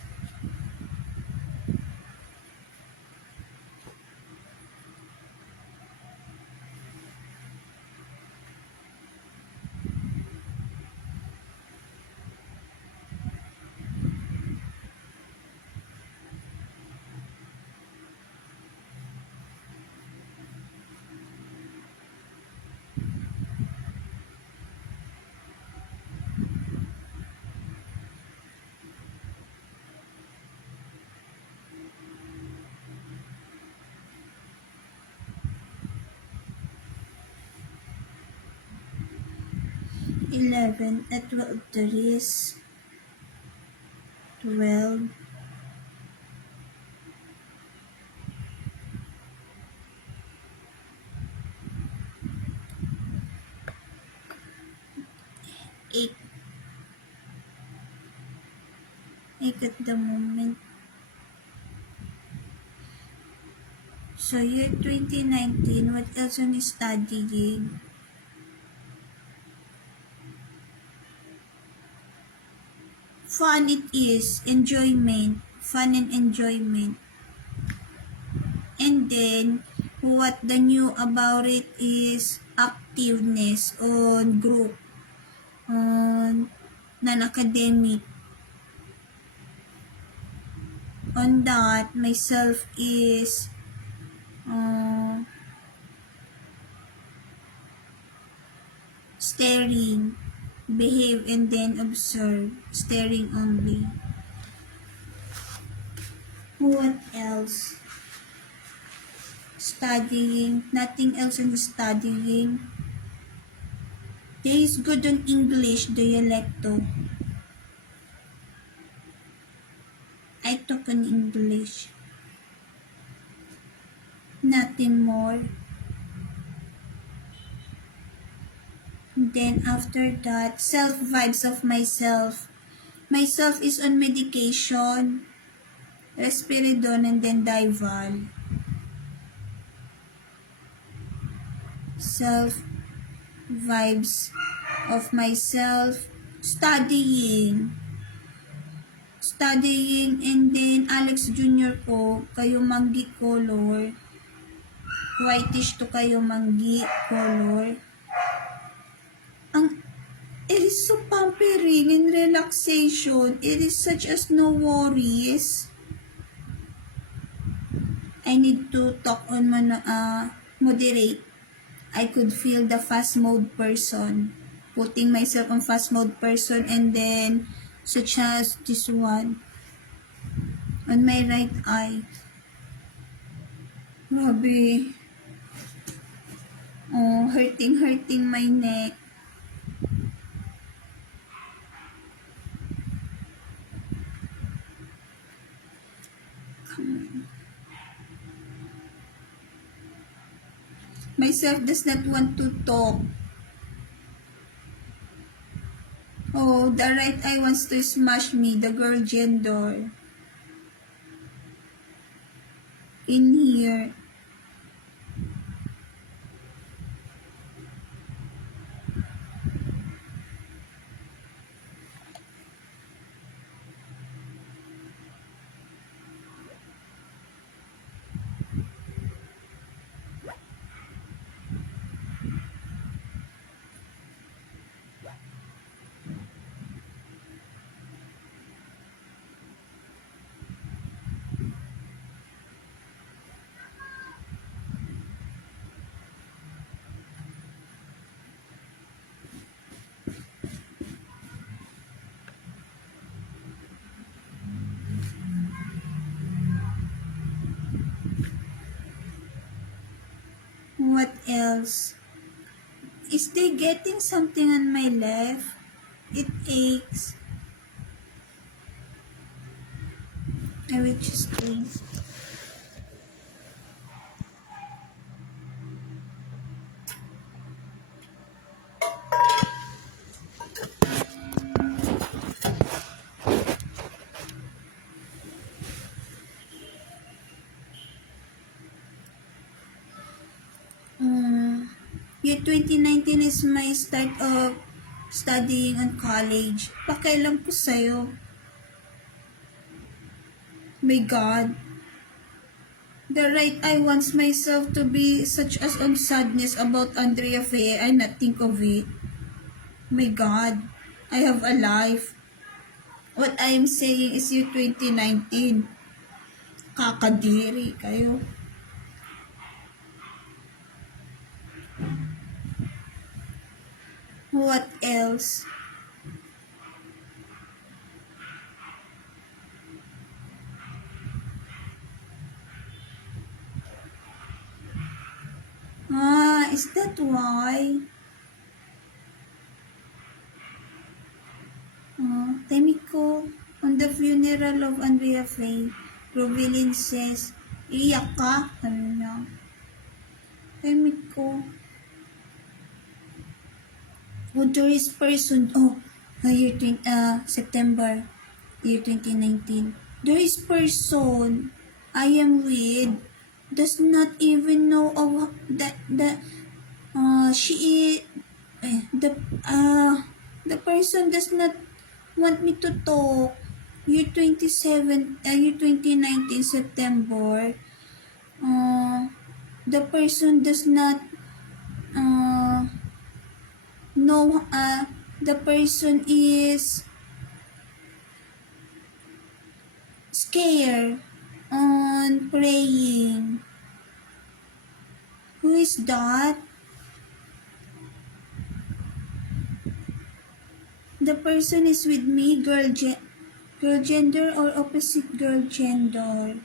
Eleven at 12 there is 12. Eight at the moment. So year 2019, what else am I studying? Fun it is, enjoyment, fun and enjoyment. And then, what the new about it is activeness on group, on non-academic. On that, myself is staring, behave and then observe, staring only. What else? Studying, nothing else in studying. There is good on English, dialecto. I took on English. Nothing more. Then after that, self-vibes of myself. Myself is on medication, Risperidone and then Dival. Self-vibes of myself, studying studying, and then Alex Jr. ko, kayo manggi color. Whitish to kayo manggi color. Ang it is so pampering and relaxation. It is such as no worries. I need to talk on moderate. I could feel the fast mode person. Putting myself on fast mode person, and then such as this one on my right eye. Grabe. Oh, hurting my neck. Myself does not want to talk. Oh, the right eye wants to smash me, the girl gender. In here. What else? Is they getting something on my left? It aches. I will just clean. Year 2019 is my start of studying on college. Pakialam ko sa'yo. My God. The right eye wants myself to be such as on sadness about Andrea Faye. I not think of it. My God. I have a life. What I am saying is year 2019. Kakadiri kayo. What else? Is that why? Temiko, on the funeral of Andrea Faye, Rovelin says, iyak ka? Ano niya? Temiko. Doris person, September, year 2019. Doris person I am with does not even know of the person does not want me to talk. Year 2019 September, the person does not know, the person is scared on praying. Who is that? The person is with me, girl gender or opposite girl gender?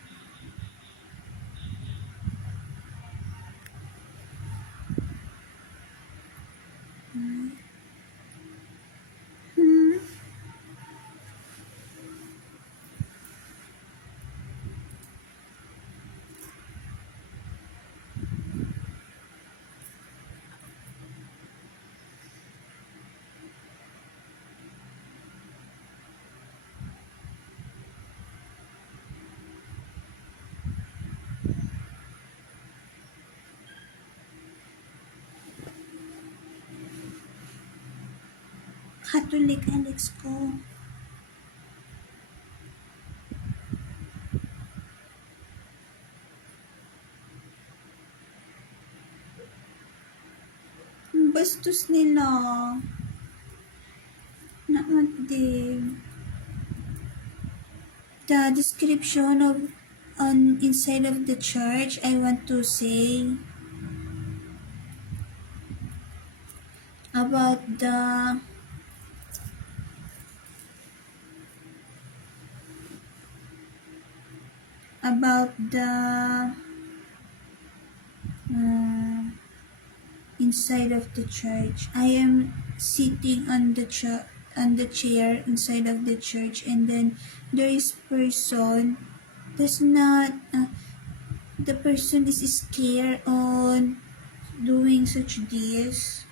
Catholic Alex ko. Bastos nila. Naman din. The description of on inside of the church, I want to say about the uh, inside of the church. I am sitting on the chair inside of the church, and then there is person does not the person is scared on doing such this.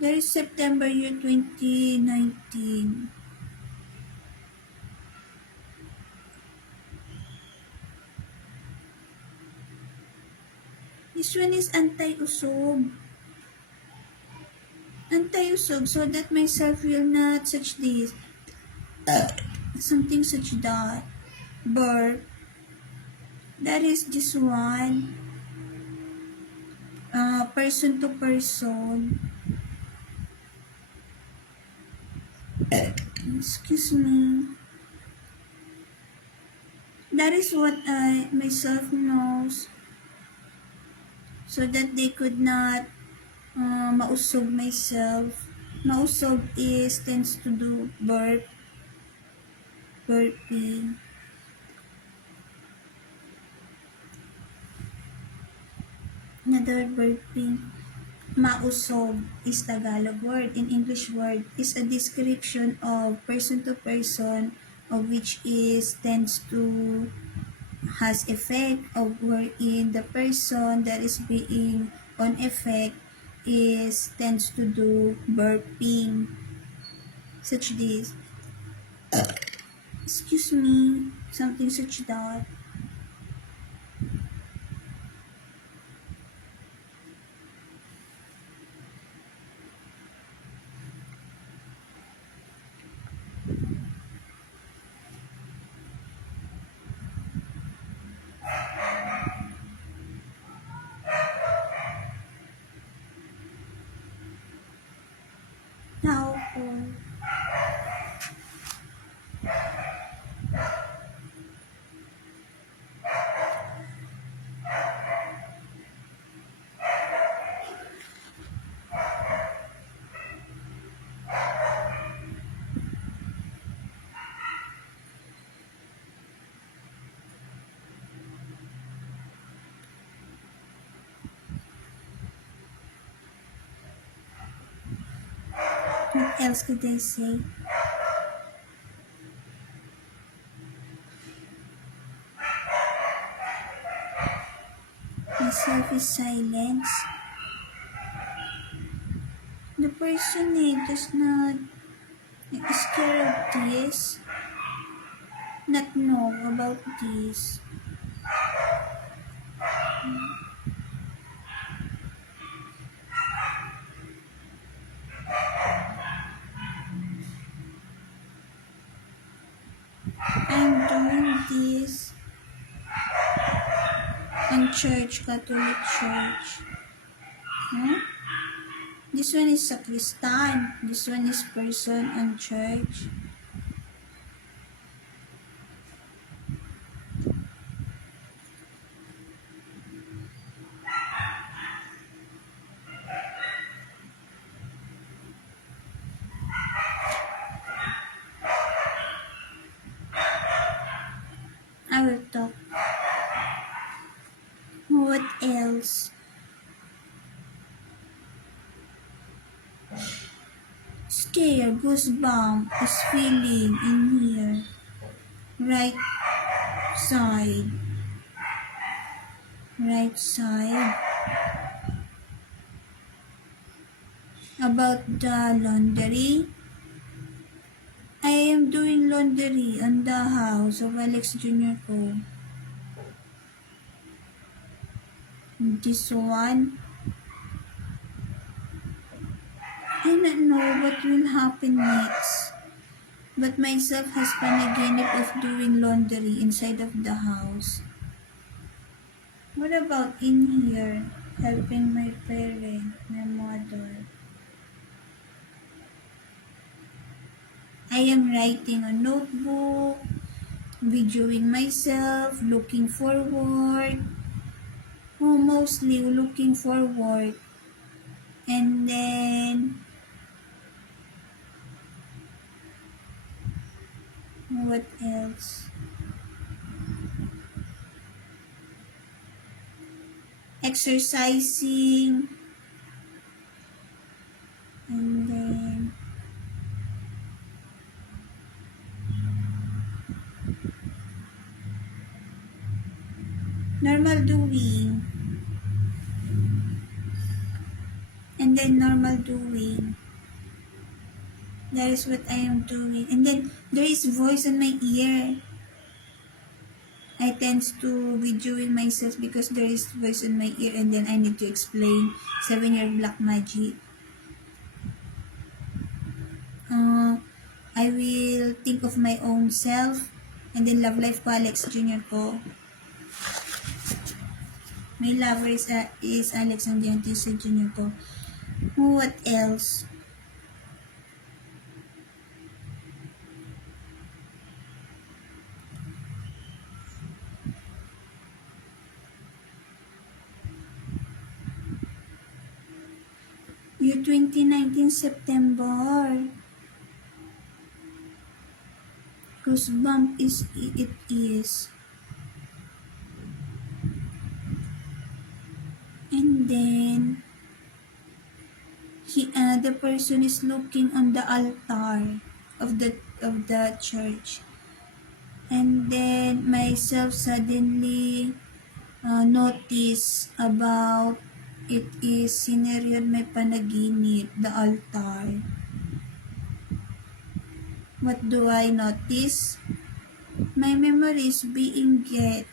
There is September year 2019. This one is anti-usog. Anti-usog, so that myself will not such this. Something such that. Birth. That is this one. Person to person. Excuse me. That is what I myself knows. So that they could not mausog myself. Mausog is tends to do burping. Another burping. Mausog is Tagalog word. In English word is a description of person to person, of which is tends to has effect of wherein the person that is being on effect is tends to do burping, such this. Excuse me, something such that. Tao po. What else could I say? Myself is silence. The person does not scared of this, not know about this. I'm doing this on church, Catholic church. This one is sacristan. This one is person on church. I will talk. What else? Scare, goosebump is feeling in here. Right side. Right side. About the laundry. I am doing laundry on the house of Alex Jr. ko. This one. I don't know what will happen next. But myself has panaginip of doing laundry inside of the house. What about in here? Helping my parent, my mother. I am writing a notebook, videoing myself, looking forward. Oh, mostly looking forward. And then, what else? Exercising. And then, normal doing. And then normal doing. That is what I am doing. And then there is voice in my ear. I tend to be doing myself because there is voice in my ear, and then I need to explain 7-year black magic. I will think of my own self, and then love life ko Alex Jr. ko. My lover is Alex and then Jr. ko. What else? Year 2019 September. Goosebump is it is. And then the person is looking on the altar of the church. And then myself suddenly notice about it is sineriod may panaginip, the altar. What do I notice? My memory is being get,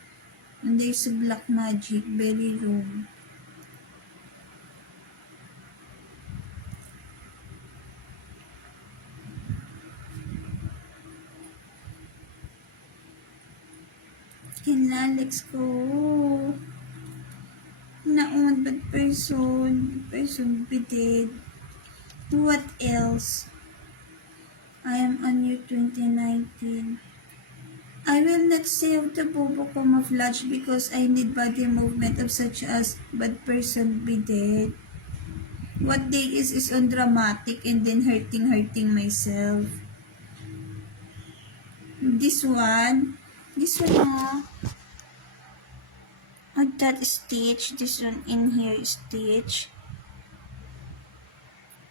and there's a black magic, very room. Kinalex ko. Naon, bad person be dead. What else? I am on year 2019. I will not save the Bobo camouflage because I need body movement of such as bad person be dead. What day is on dramatic and then hurting myself. This one on that stitch, this one in here stitch.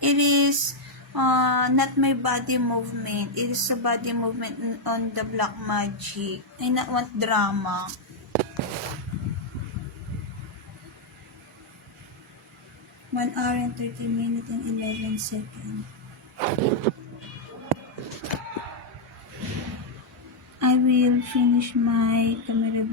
It is not my body movement. It is a body movement on the black magic. I not want drama. One hour and 30 minutes and 11 seconds. I will finish my camera